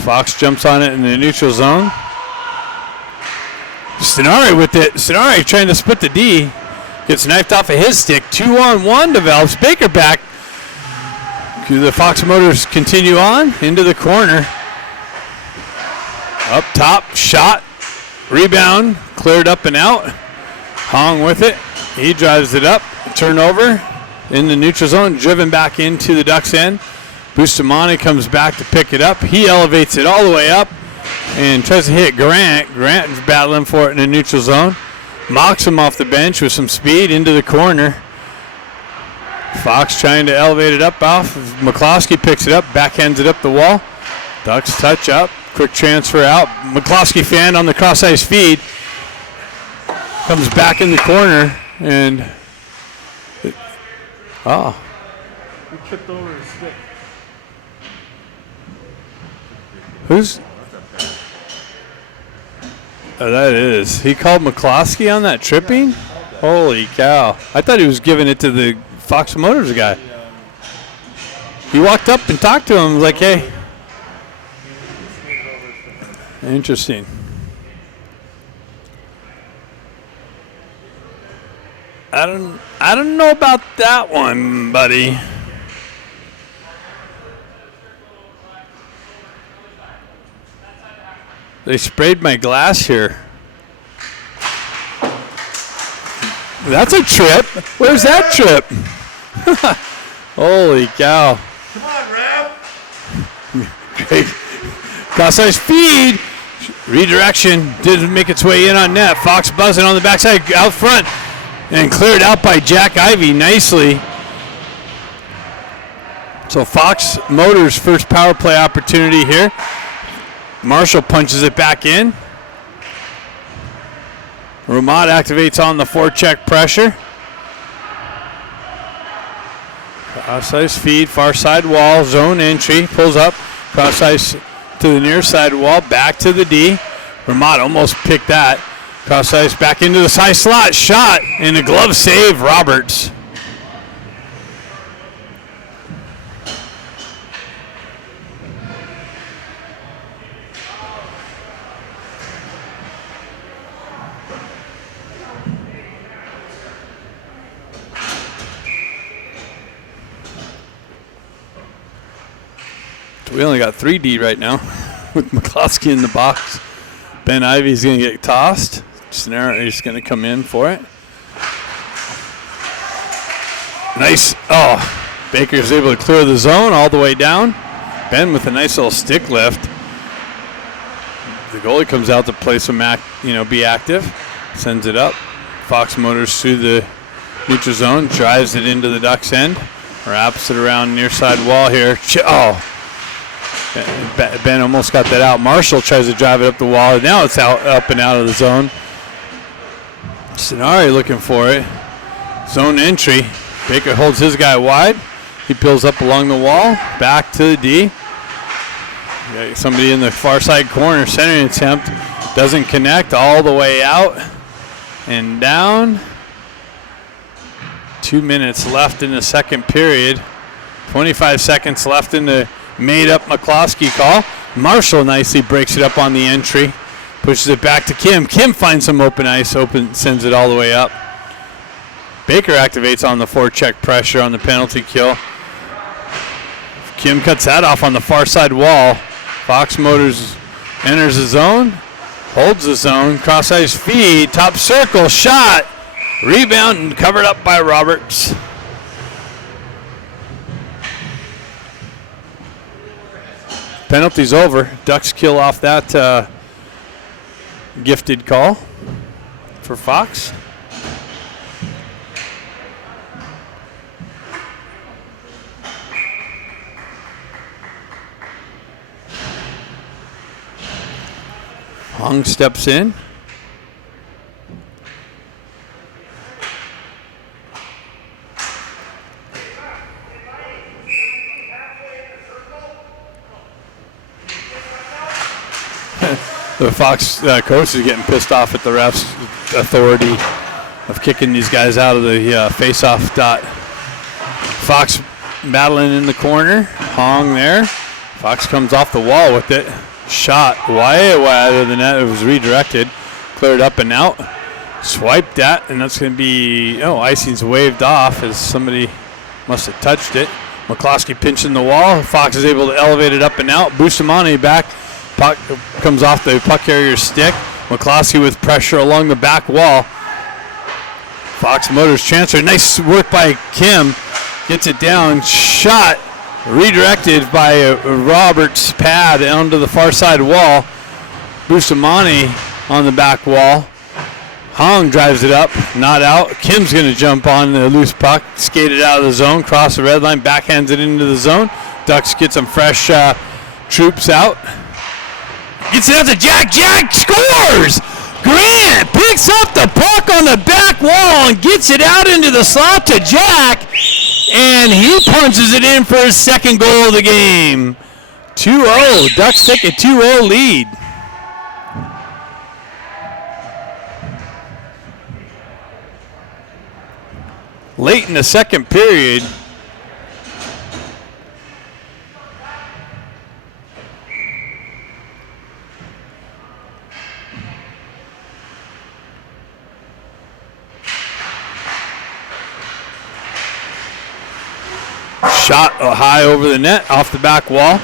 Fox jumps on it in the neutral zone. Stenari with it. Stenari trying to split the D. Gets knifed off of his stick. 2-on-1 develops. Baker back. The Fox Motors continue on into the corner. Up top, shot. Rebound, cleared up and out. Hong with it. He drives it up. Turnover in the neutral zone. Driven back into the Ducks end. Bustamante comes back to pick it up. He elevates it all the way up and tries to hit Grant. Grant is battling for it in the neutral zone. Mocks him off the bench with some speed into the corner. Fox trying to elevate it up off. McCloskey picks it up, backhands it up the wall. Ducks touch up, quick transfer out. McCloskey fan on the cross-ice feed. Comes back in the corner and He tripped over his stick. who's? Oh, that is. He called McCloskey on that tripping? Holy cow. I thought he was giving it to the Fox Motors guy. He walked up and talked to him like, hey. Interesting. I don't know about that one, buddy. They sprayed my glass here. That's a trip. Where's that trip? Holy cow. Come on, Rev. Great. Cross-ice feed. Redirection. Didn't make its way in on net. Fox buzzing on the backside out front. And cleared out by Jack Ivey nicely. So Fox Motors' first power play opportunity here. Marshall punches it back in. Ramat activates on the forecheck pressure. Cross-ice feed, far side wall, zone entry, pulls up, cross-ice to the near side wall, back to the D. Ramat almost picked that. Cross-ice back into the side slot, shot, and a glove save, Roberts. We only got 3D right now with McCloskey in the box. Ben Ivey's going to get tossed. Stenari is going to come in for it. Nice. Oh, Baker's able to clear the zone all the way down. Ben with a nice little stick lift. The goalie comes out to play some be active. Sends it up. Fox Motors through the neutral zone. Drives it into the Ducks end. Wraps it around near side wall here. Oh. Ben almost got that out. Marshall tries to drive it up the wall. Now it's up and out of the zone. Stenari looking for it. Zone entry. Baker holds his guy wide. He peels up along the wall. Back to the D. Got somebody in the far side corner. Centering attempt. Doesn't connect. All the way out and down. 2 minutes left in the second period. 25 seconds left in the made-up McCloskey call. Marshall nicely breaks it up on the entry. Pushes it back to Kim. Kim finds some open ice. Sends it all the way up. Baker activates on the forecheck pressure on the penalty kill. Kim cuts that off on the far side wall. Fox Motors enters the zone. Holds the zone. Cross-ice feed. Top circle. Shot. Rebound and covered up by Roberts. Penalty's over. Ducks kill off that gifted call for Fox. Hong steps in. The Fox coach is getting pissed off at the refs' authority of kicking these guys out of the face-off dot. Fox battling in the corner. Hong there. Fox comes off the wall with it. Shot way wide of the net. It was redirected. Cleared up and out. Swiped that, and that's going to be, icing's waved off as somebody must have touched it. McCloskey pinching the wall. Fox is able to elevate it up and out. Bustamante back. Puck comes off the puck carrier's stick. McCloskey with pressure along the back wall. Fox Motors transfer. Nice work by Kim. Gets it down. Shot. Redirected by Roberts' pad onto the far side wall. Bustamante on the back wall. Hong drives it up. Not out. Kim's going to jump on the loose puck. Skated out of the zone. Cross the red line. Backhands it into the zone. Ducks get some fresh troops out. Gets it out to Jack. Jack scores! Grant picks up the puck on the back wall and gets it out into the slot to Jack. And he punches it in for his second goal of the game. 2-0. Ducks take a 2-0 lead. Late in the second period, shot high over the net, off the back wall.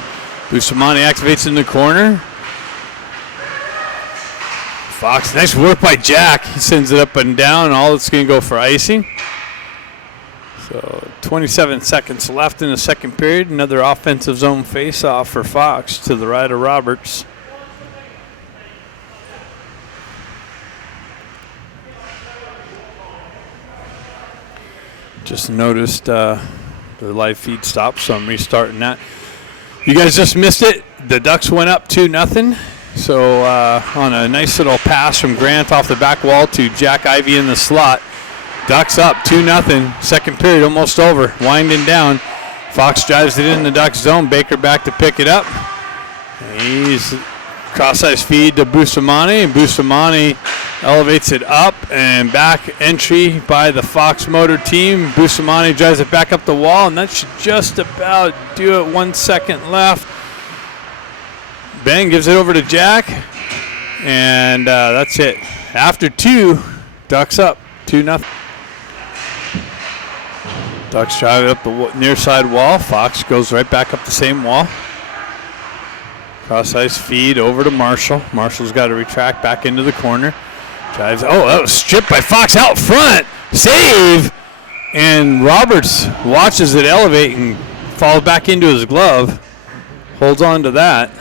Bustamante activates in the corner. Fox, nice work by Jack. He sends it up and down. All it's going to go for icing. So 27 seconds left in the second period. Another offensive zone face-off for Fox to the right of Roberts. Just noticed the live feed stopped, so I'm restarting that. You guys just missed it. The Ducks went up 2-0. So on a nice little pass from Grant off the back wall to Jack Ivey in the slot. Ducks up 2-0. Second period almost over. Winding down. Fox drives it in the Ducks zone. Baker back to pick it up. He's cross-ice feed to Bustamante. And Bustamante elevates it up and back entry by the Fox Motor team. Bustamante drives it back up the wall, and that should just about do it. 1 second left. Ben gives it over to Jack, and that's it. After two, Ducks up 2-0. Ducks drive it up the near side wall. Fox goes right back up the same wall. Cross-ice feed over to Marshall. Marshall's got to retract back into the corner. Drives. Oh, that was stripped by Fox out front. Save! And Roberts watches it elevate and falls back into his glove. Holds on to that.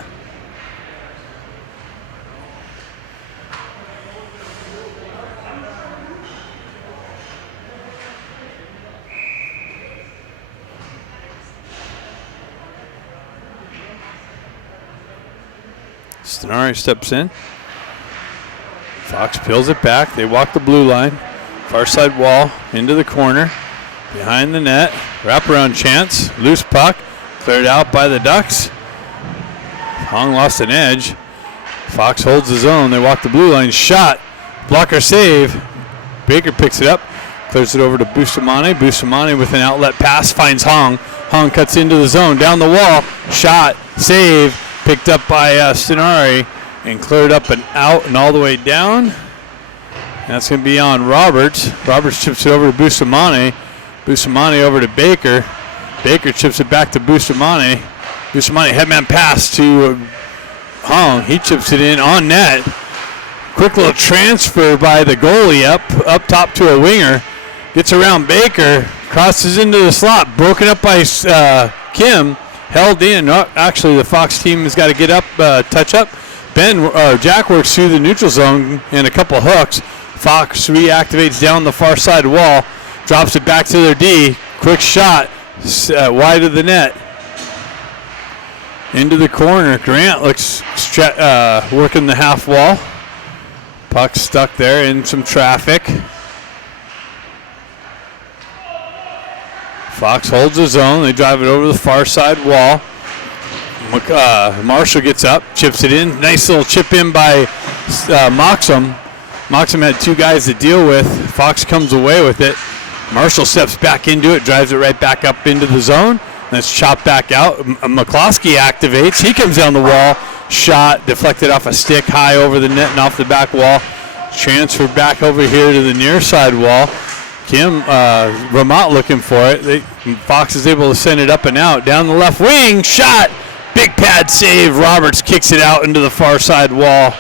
Stenari steps in. Fox peels it back. They walk the blue line. Far side wall into the corner. Behind the net. Wraparound chance. Loose puck. Cleared out by the Ducks. Hong lost an edge. Fox holds his own. They walk the blue line. Shot. Blocker save. Baker picks it up. Clears it over to Bustamante. Bustamante with an outlet pass finds Hong. Hong cuts into the zone. Down the wall. Shot. Save. Picked up by Stenari and cleared up and out and all the way down. And that's going to be on Roberts. Roberts chips it over to Bustamante. Bustamante over to Baker. Baker chips it back to Bustamante. Bustamante headman pass to Hong. He chips it in on net. Quick little transfer by the goalie up top to a winger. Gets around Baker. Crosses into the slot. Broken up by Kim. Held in. Actually, the Fox team has got to get up, touch up. Jack works through the neutral zone and a couple hooks. Fox reactivates down the far side wall, drops it back to their D. Quick shot, wide of the net. Into the corner. Grant looks working the half wall. Puck stuck there in some traffic. Fox holds his own. They drive it over the far side wall. Marshall gets up, chips it in. Nice little chip in by Moxham. Moxham had two guys to deal with. Fox comes away with it. Marshall steps back into it, drives it right back up into the zone. That's chopped back out. McCloskey activates. He comes down the wall. Shot deflected off a stick high over the net and off the back wall. Transferred back over here to the near side wall. Kim Vermont looking for it. Fox is able to send it up and out. Down the left wing. Shot. Big pad save. Roberts kicks it out into the far side wall.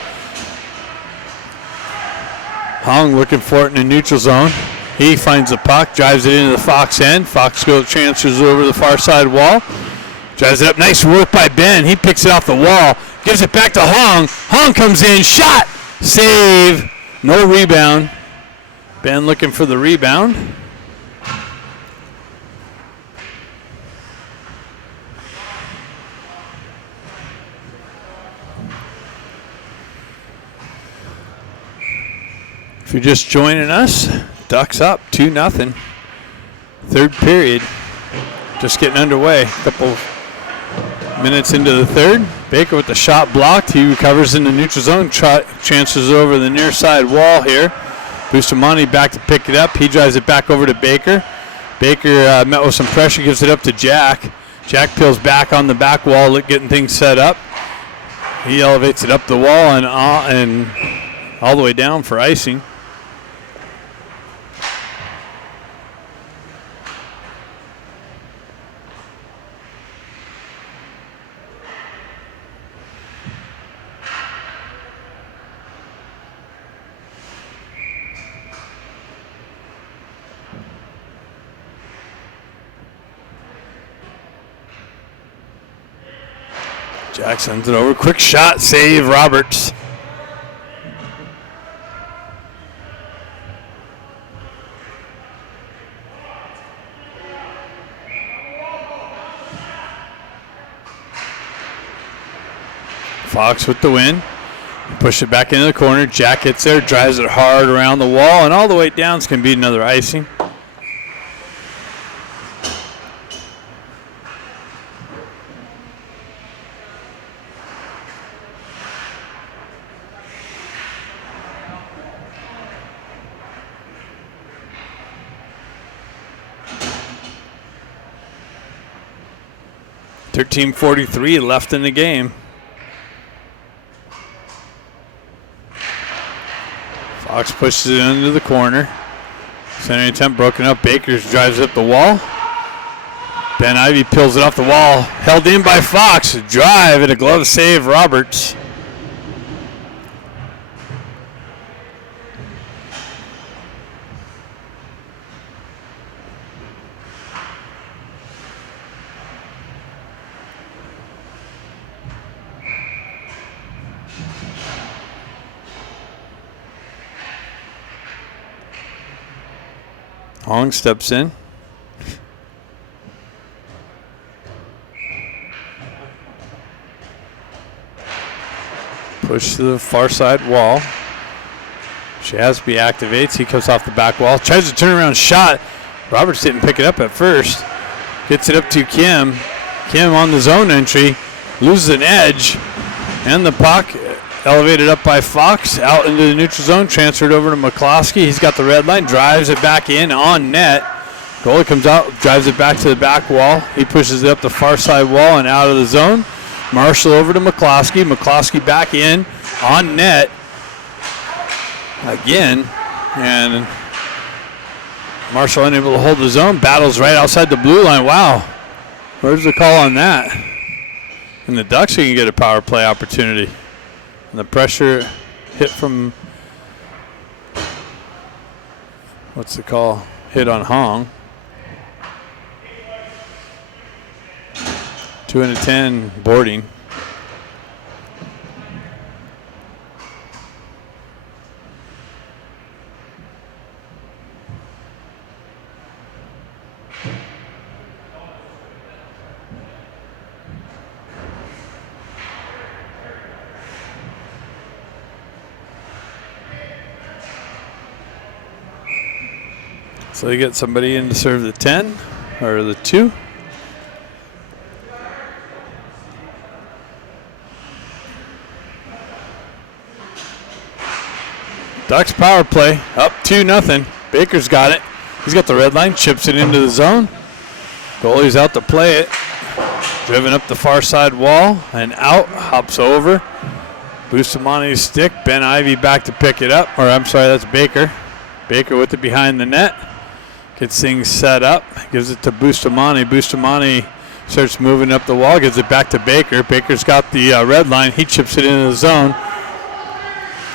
Hong looking for it in the neutral zone. He finds the puck, drives it into the Fox end. Fox transfers over the far side wall. Drives it up. Nice work by Ben. He picks it off the wall. Gives it back to Hong. Hong comes in. Shot. Save. No rebound. Ben looking for the rebound. If you're just joining us, Ducks up 2-0. Third period. Just getting underway. A couple minutes into the third. Baker with the shot blocked. He recovers in the neutral zone. Transfers over the near side wall here. Bustamante back to pick it up. He drives it back over to Baker. Baker met with some pressure, gives it up to Jack. Jack peels back on the back wall, getting things set up. He elevates it up the wall and all the way down for icing. Jack sends it over. Quick shot, save, Roberts. Fox with the win. Push it back into the corner. Jack gets there, drives it hard around the wall, and all the way down. It's going to be another icing. .43 left in the game. Fox pushes it into the corner. Center attempt broken up. Bakers drives up the wall. Ben Ivy peels it off the wall. Held in by Fox. A drive and a glove save, Roberts. Hong steps in. Push to the far side wall. Shasby activates. He comes off the back wall. Tries to turn around shot. Roberts didn't pick it up at first. Gets it up to Kim. Kim on the zone entry. Loses an edge. And the puck elevated up by Fox, out into the neutral zone, transferred over to McCloskey. He's got the red line, drives it back in on net. Goalie comes out, drives it back to the back wall. He pushes it up the far side wall and out of the zone. Marshall over to McCloskey. McCloskey back in on net again. And Marshall unable to hold the zone. Battles right outside the blue line. Wow. Where's the call on that? And the Ducks can get a power play opportunity. And the pressure hit from, what's the call? Hit on Hong. 2-10 boarding. So they get somebody in to serve the 10 or the 2. Ducks power play up 2-0. Baker's got it. He's got the red line, chips it into the zone. Goalie's out to play it. Driven up the far side wall and out, hops over. Bustamonte's stick. Ben Ivy back to pick it up. Or I'm sorry, that's Baker. Baker with it behind the net. Gets things set up. Gives it to Bustamonte. Bustamonte starts moving up the wall. Gives it back to Baker. Baker's got the red line. He chips it into the zone.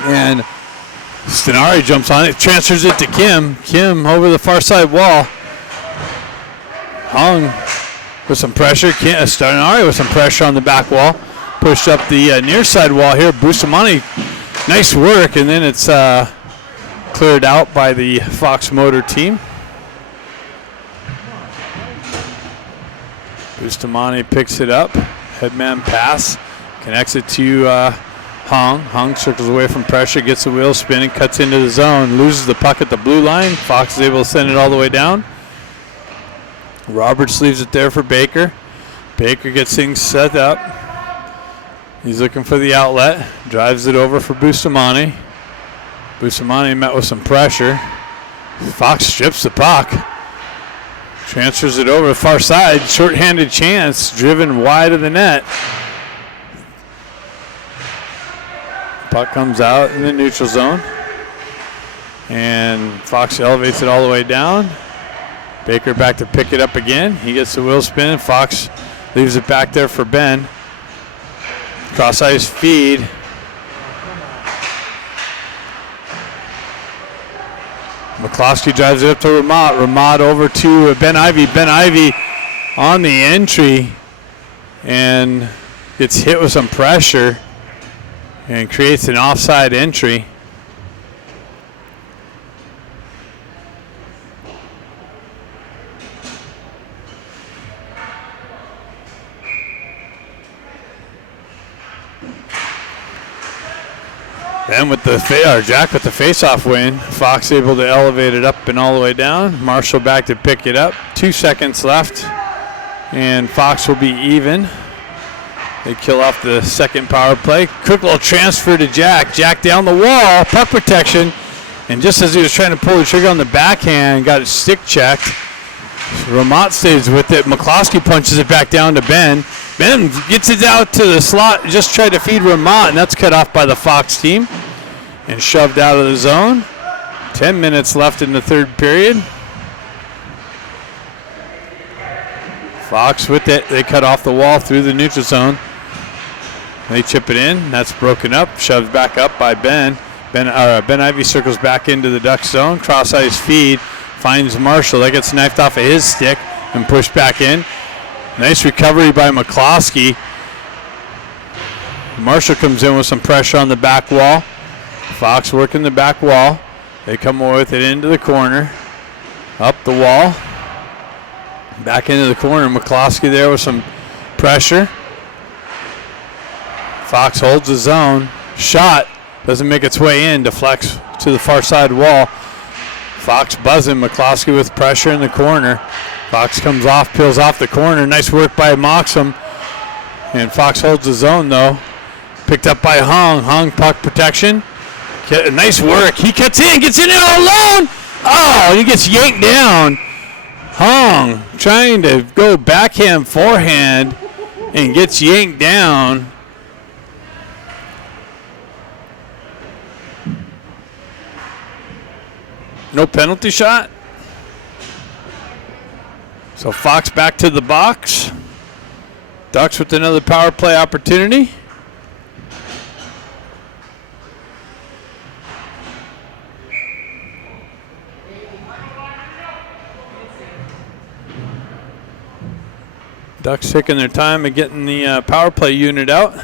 And Stenari jumps on it. Transfers it to Kim. Kim over the far side wall. Hung with some pressure. Stenari with some pressure on the back wall. Pushed up the near side wall here. Bustamonte, nice work. And then it's cleared out by the Fox Motor team. Bustamonte picks it up. Headman pass. Connects it to Hung. Hung circles away from pressure. Gets the wheel spinning. Cuts into the zone. Loses the puck at the blue line. Fox is able to send it all the way down. Roberts leaves it there for Baker. Baker gets things set up. He's looking for the outlet. Drives it over for Bustamonte. Bustamonte met with some pressure. Fox strips the puck. Transfers it over the far side. Short-handed chance. Driven wide of the net. Puck comes out in the neutral zone. And Fox elevates it all the way down. Baker back to pick it up again. He gets the wheel spinning. Fox leaves it back there for Ben. Cross-ice feed. McCloskey drives it up to Ramat. Ramat over to Ben Ivy. Ben Ivy on the entry and gets hit with some pressure and creates an offside entry. Then with the Jack with the face-off win, Fox able to elevate it up and all the way down. Marshall back to pick it up. 2 seconds left, and Fox will be even. They kill off the second power play. Quick little transfer to Jack. Jack down the wall, puck protection, and just as he was trying to pull the trigger on the backhand, got his stick checked. Ramat stays with it. McCloskey punches it back down to Ben. Ben gets it out to the slot, just tried to feed Ramat, and that's cut off by the Fox team and shoved out of the zone. 10 minutes left in the third period. Fox with it. They cut off the wall through the neutral zone. They chip it in. That's broken up, shoved back up by Ben. Ben Ivy circles back into the Duck zone. Cross-ice feed. Finds Marshall. That gets knifed off of his stick and pushed back in. Nice recovery by McCloskey. Marshall comes in with some pressure on the back wall. Fox working the back wall. They come with it into the corner. Up the wall. Back into the corner. McCloskey there with some pressure. Fox holds the zone. Shot. Doesn't make its way in. Deflects to the far side wall. Fox buzzing. McCloskey with pressure in the corner. Fox comes off, peels off the corner. Nice work by Moxham. And Fox holds the zone, though. Picked up by Hung. Hung puck protection. Nice work. He gets in it all alone. Oh, he gets yanked down. Hung trying to go backhand, forehand, and gets yanked down. No penalty shot. So Fox back to the box. Ducks with another power play opportunity. Ducks taking their time and getting the power play unit out.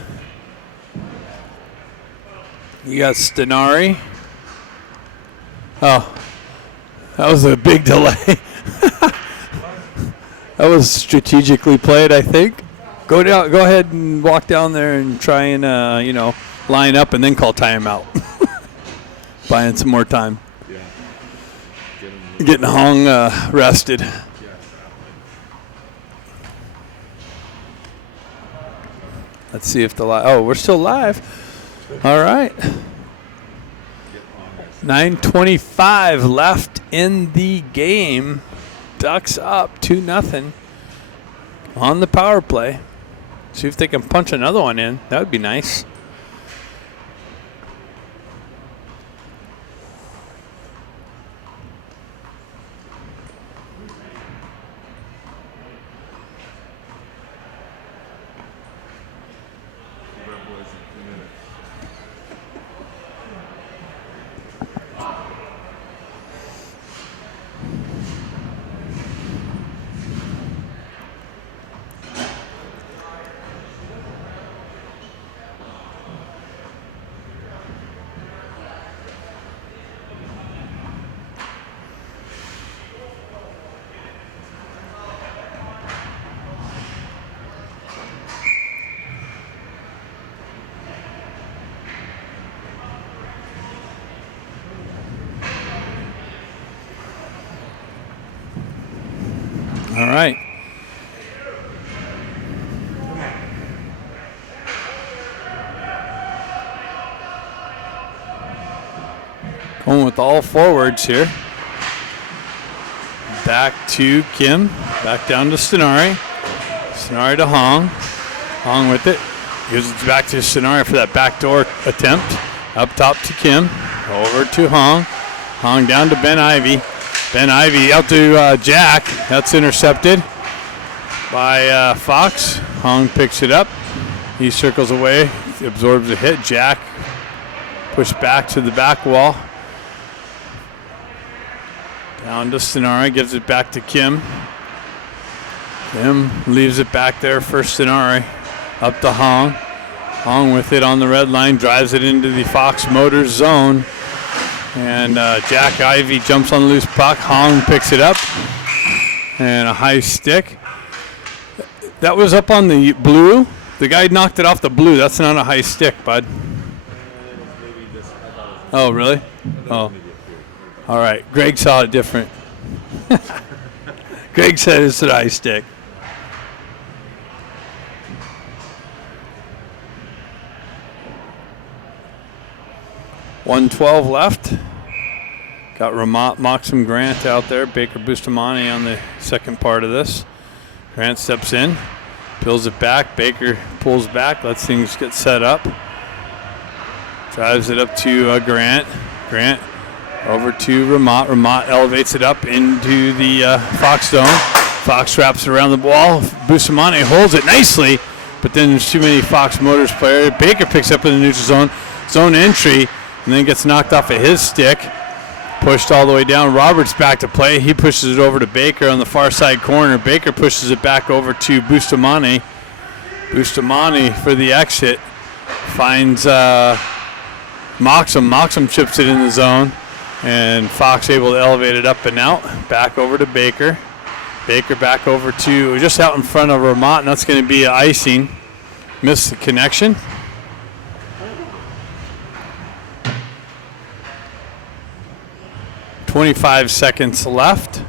You got Stenari. Oh, that was a big delay. That was strategically played, I think. Go ahead and walk down there and try and line up and then call timeout. Buying some more time. Yeah. Getting Hung rested. Let's see if we're still live. All right. 9:25 left in the game. Ducks up 2-0 on the power play. See if they can punch another one in. That would be nice. All right. Going with all forwards here. Back to Kim. Back down to Stenari. Stenari to Hong. Hong with it. Gives it back to Stenari for that backdoor attempt. Up top to Kim. Over to Hong. Hong down to Ben Ivy. Ben Ivy out to Jack. That's intercepted by Fox. Hong picks it up. He circles away, absorbs a hit. Jack pushed back to the back wall. Down to Stenari, gives it back to Kim. Kim leaves it back there for Stenari. Up to Hong. Hong with it on the red line, drives it into the Fox Motors zone. And Jack Ivy jumps on the loose puck. Hong picks it up. And a high stick. That was up on the blue. The guy knocked it off the blue. That's not a high stick, bud. Oh, really? Oh. All right. Greg saw it different. Greg said it's a high stick. .112 left. Got Ramat Moxham Grant out there. Baker Bustamante on the second part of this. Grant steps in, peels it back. Baker pulls back, lets things get set up. Drives it up to Grant. Grant over to Ramat. Ramat elevates it up into the Fox zone. Fox wraps it around the wall. Bustamante holds it nicely, but then there's too many Fox Motors players. Baker picks up in the neutral zone. Zone entry. And then gets knocked off of his stick. Pushed all the way down. Roberts back to play. He pushes it over to Baker on the far side corner. Baker pushes it back over to Bustamante. Bustamante for the exit. Finds Moxham. Moxham chips it in the zone. And Fox able to elevate it up and out. Back over to Baker. Baker back over to just out in front of Ramat. And that's going to be an icing. Missed the connection. .25 seconds left.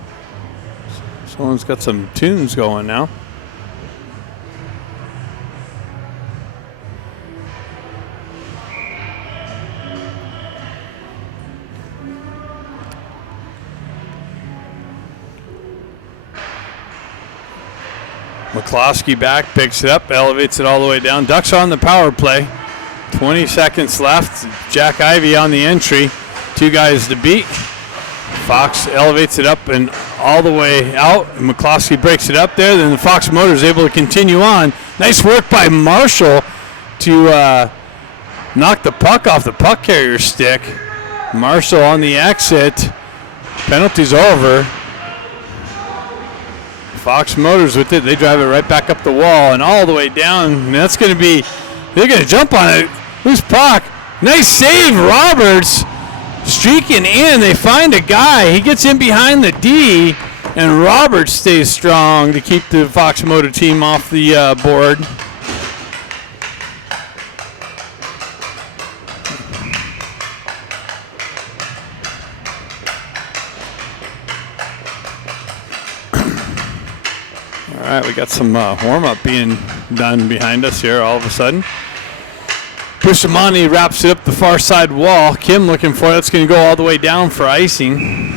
Someone's got some tunes going now. McCloskey back, picks it up, elevates it all the way down. Ducks on the power play. 20 seconds left. Jack Ivy on the entry. Two guys to beat. Fox elevates it up and all the way out. McCloskey breaks it up there. Then the Fox Motors able to continue on. Nice work by Marshall to knock the puck off the puck carrier stick. Marshall on the exit. Penalty's over. Fox Motors with it. They drive it right back up the wall and all the way down. And that's going to be, they're going to jump on it. Loose puck. Nice save, Roberts. Streaking in, they find a guy. He gets in behind the D, and Roberts stays strong to keep the Fox Motor team off the board. All right, we got some warm-up being done behind us here all of a sudden. Bustamante wraps it up the far side wall. Kim looking for it. That's going to go all the way down for icing.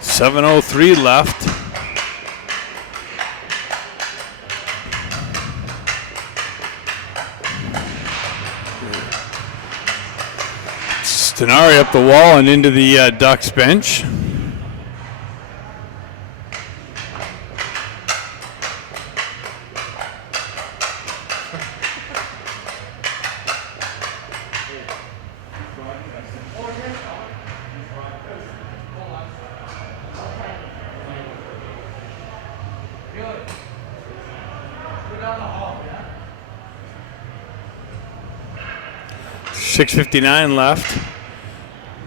.703 left. Stenari up the wall and into the Ducks bench. .659 left.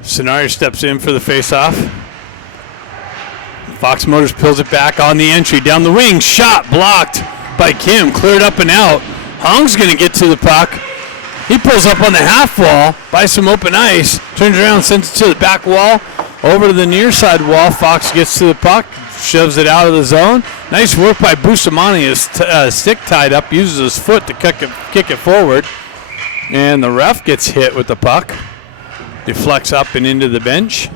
Stenari steps in for the face-off. Fox Motors pulls it back on the entry. Down the wing, shot blocked by Kim. Cleared up and out. Hong's going to get to the puck. He pulls up on the half wall by some open ice. Turns around, sends it to the back wall. Over to the near side wall. Fox gets to the puck. Shoves it out of the zone. Nice work by Bustamante. His stick tied up. Uses his foot to kick it forward. And the ref gets hit with the puck. Deflects up and into the bench.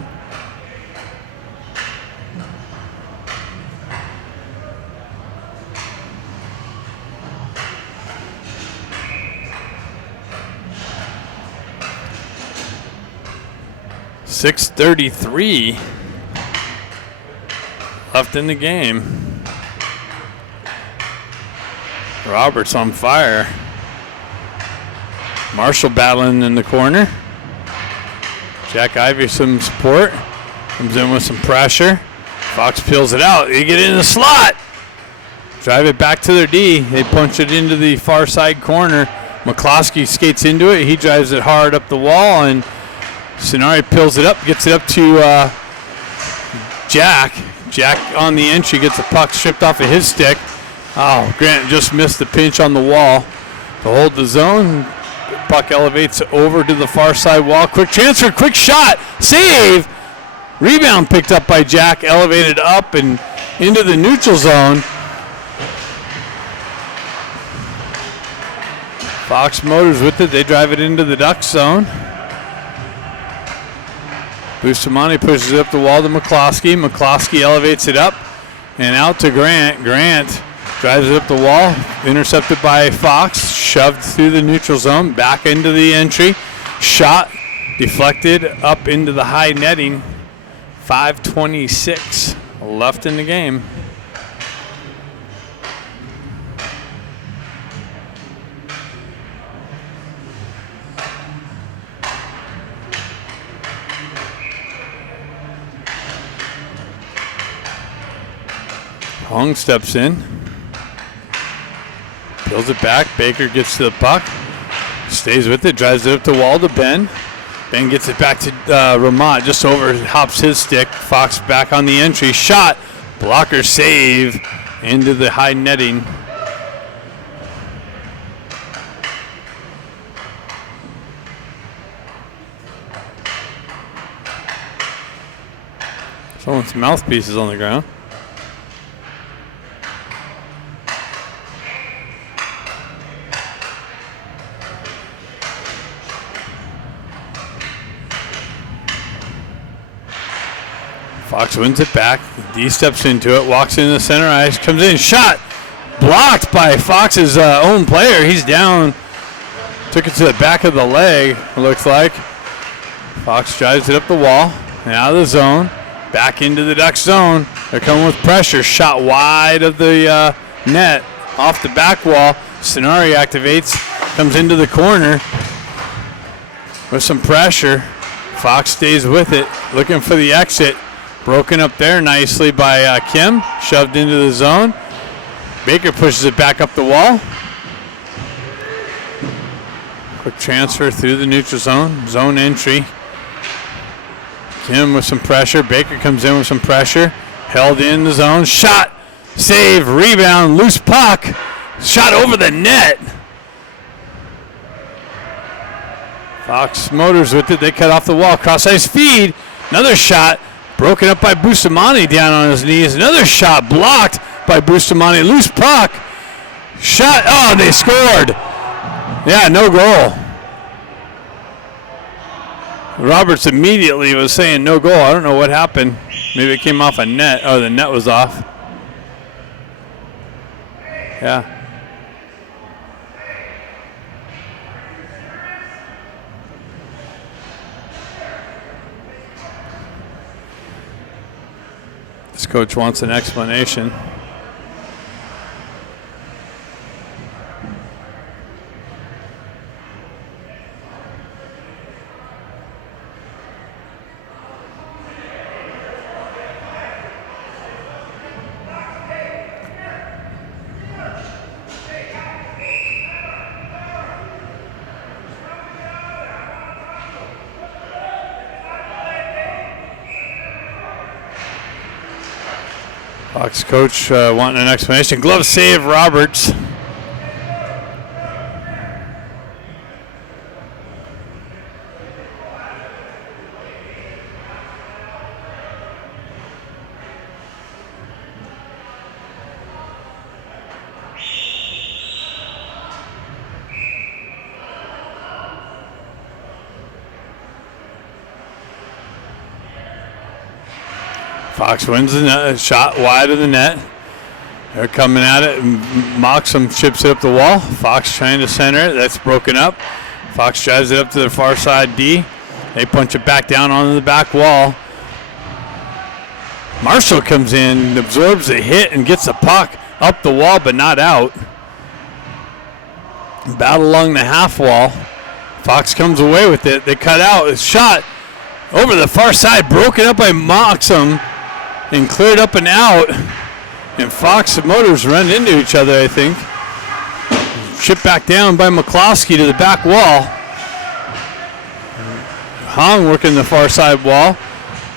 .633 left in the game. Roberts on fire. Marshall battling in the corner. Jack Ivey some support. Comes in with some pressure. Fox peels it out. They get in the slot. Drive it back to their D. They punch it into the far side corner. McCloskey skates into it. He drives it hard up the wall, and Stenari peels it up, gets it up to Jack. Jack on the entry gets the puck stripped off of his stick. Oh, Grant just missed the pinch on the wall to hold the zone. Puck elevates over to the far side wall. Quick transfer, quick shot, save. Rebound picked up by Jack, elevated up and into the neutral zone. Fox Motors with it. They drive it into the Ducks zone. Bustamante pushes it up the wall to McCloskey. McCloskey elevates it up and out to Grant. Grant drives it up the wall, intercepted by Fox, shoved through the neutral zone, back into the entry. Shot, deflected up into the high netting. 5:26 left in the game. Hong steps in. Peels it back. Baker gets to the puck. Stays with it. Drives it up the wall to Ben. Ben gets it back to Ramat. Just over. Hops his stick. Fox back on the entry. Shot. Blocker save. Into the high netting. Someone's mouthpiece is on the ground. Fox wins it back. D steps into it, walks into the center ice, comes in, shot, blocked by Fox's own player. He's down, took it to the back of the leg, it looks like. Fox drives it up the wall and out of the zone, back into the Ducks zone. They're coming with pressure, shot wide of the net, off the back wall. Stenari activates, comes into the corner with some pressure. Fox stays with it, looking for the exit. Broken up there nicely by Kim, shoved into the zone. Baker pushes it back up the wall. Quick transfer through the neutral zone, zone entry. Kim with some pressure. Baker comes in with some pressure. Held in the zone. Shot, save, rebound, loose puck. Shot over the net. Fox Motors with it. They cut off the wall. Cross-ice feed. Another shot broken up by Bustamante down on his knees. Another shot blocked by Bustamante. Loose puck. Shot. Oh, they scored. Yeah, no goal. Roberts immediately was saying no goal. I don't know what happened. Maybe it came off a net. Oh, the net was off. Yeah. This coach wants an explanation. Fox coach wanting an explanation. Glove save, Roberts. Fox wins the net, shot wide of the net. They're coming at it. Moxham chips it up the wall. Fox trying to center it. That's broken up. Fox drives it up to the far side D. They punch it back down onto the back wall. Marshall comes in, absorbs the hit, and gets the puck up the wall, but not out. Battle along the half wall. Fox comes away with it. They cut out. It's shot over the far side, broken up by Moxham, and cleared up and out. And Fox and Motors run into each other, I think. Chipped back down by McCloskey to the back wall. Hong working the far side wall.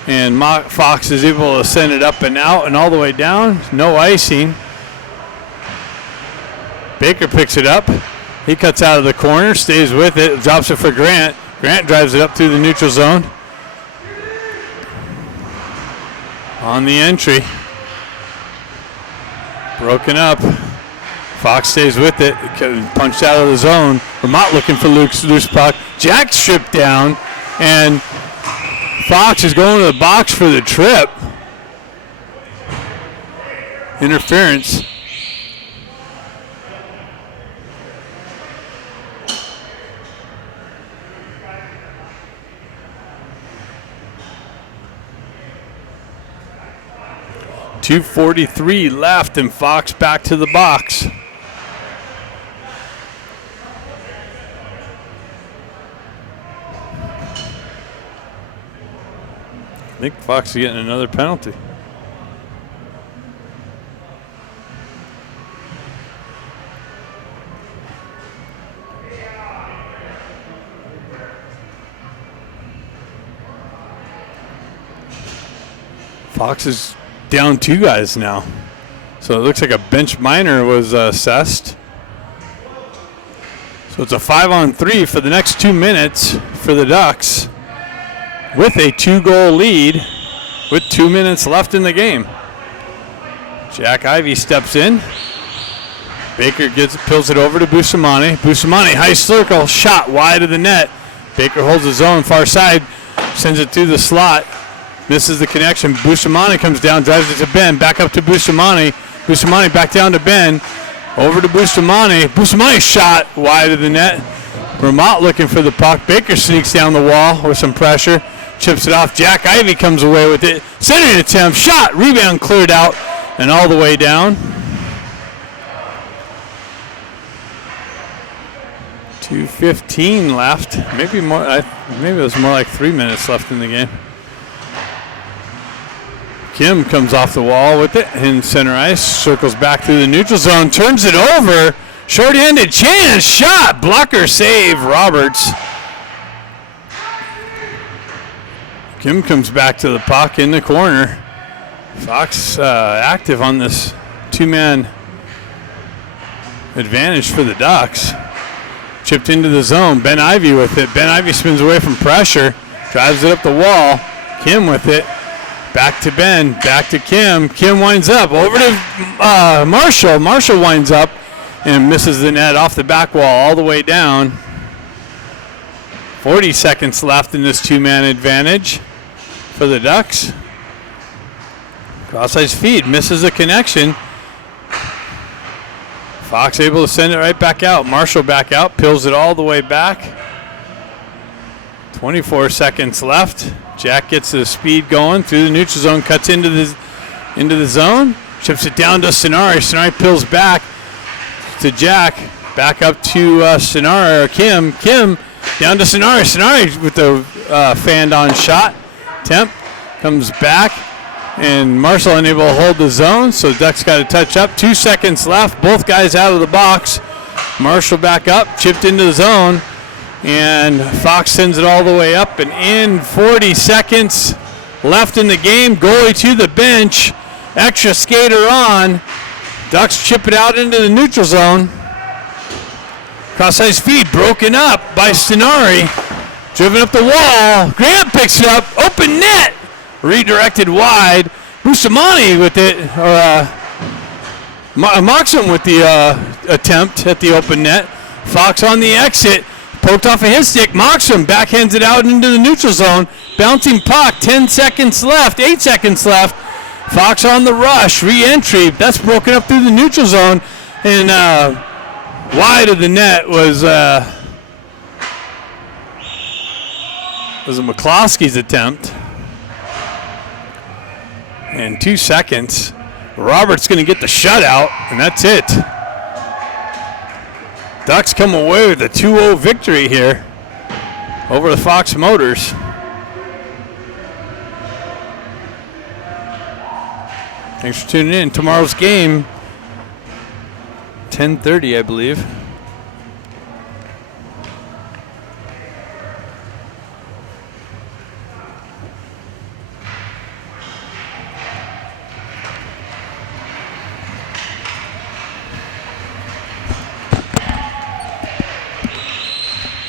And Fox is able to send it up and out and all the way down. No icing. Baker picks it up. He cuts out of the corner, stays with it, drops it for Grant. Grant drives it up through the neutral zone. On the entry. Broken up. Fox stays with it. Punched out of the zone. Vermont looking for loose puck. Jack stripped down. And Fox is going to the box for the trip. Interference. .243 left, and Fox back to the box. I think Fox is getting another penalty. Fox is down 2 guys now. So it looks like a bench minor was assessed. So it's a 5-on-3 for the next 2 minutes for the Ducks with a 2-goal lead with 2 minutes left in the game. Jack Ivey steps in. Baker pills it over to Bustamante. Bustamante, high circle, shot wide of the net. Baker holds his own far side, sends it through the slot. Misses the connection. Bustamante comes down, drives it to Ben. Back up to Bustamante. Bustamante back down to Ben. Over to Bustamante. Bustamante shot wide of the net. Vermont looking for the puck. Baker sneaks down the wall with some pressure. Chips it off. Jack Ivey comes away with it. Centering attempt. Shot. Rebound cleared out and all the way down. 2:15 left. Maybe more. Maybe it was more like 3 minutes left in the game. Kim comes off the wall with it in center ice, circles back through the neutral zone, turns it over, short-handed chance, shot, blocker save, Roberts. Kim comes back to the puck in the corner. Fox active on this 2-man advantage for the Ducks. Chipped into the zone. Ben Ivy with it. Ben Ivy spins away from pressure. Drives it up the wall. Kim with it. Back to Ben. Back to Kim. Kim winds up. Over to Marshall. Marshall winds up and misses the net off the back wall all the way down. 40 seconds left in this two-man advantage for the Ducks. Cross-ice feed. Misses a connection. Fox able to send it right back out. Marshall back out. Peels it all the way back. 24 seconds left. Jack gets the speed going through the neutral zone. Cuts into the zone. Chips it down to Sonari. Sonari peels back to Jack. Back up to Sonari or Kim. Kim down to Sonari. Sonari with the fanned on shot. Temp comes back. And Marshall unable to hold the zone, so Ducks got to touch up. 2 seconds left. Both guys out of the box. Marshall back up, chipped into the zone, and Fox sends it all the way up and in. 40 seconds left in the game. Goalie to the bench. Extra skater on. Ducks chip it out into the neutral zone. Cross-ice feed broken up by Stenari. Driven up the wall. Grant picks it up. Open net. Redirected wide. Bustamante with it. Moxham with the attempt at the open net. Fox on the exit. Poked off of his stick. Moxham backhands it out into the neutral zone. Bouncing puck. 10 seconds left. 8 seconds left. Fox on the rush. Re-entry. That's broken up through the neutral zone. And wide of the net was McCloskey's attempt. And 2 seconds. Roberts going to get the shutout, and that's it. Ducks come away with a 2-0 victory here over the Fox Motors. Thanks for tuning in. Tomorrow's game, 10:30, I believe.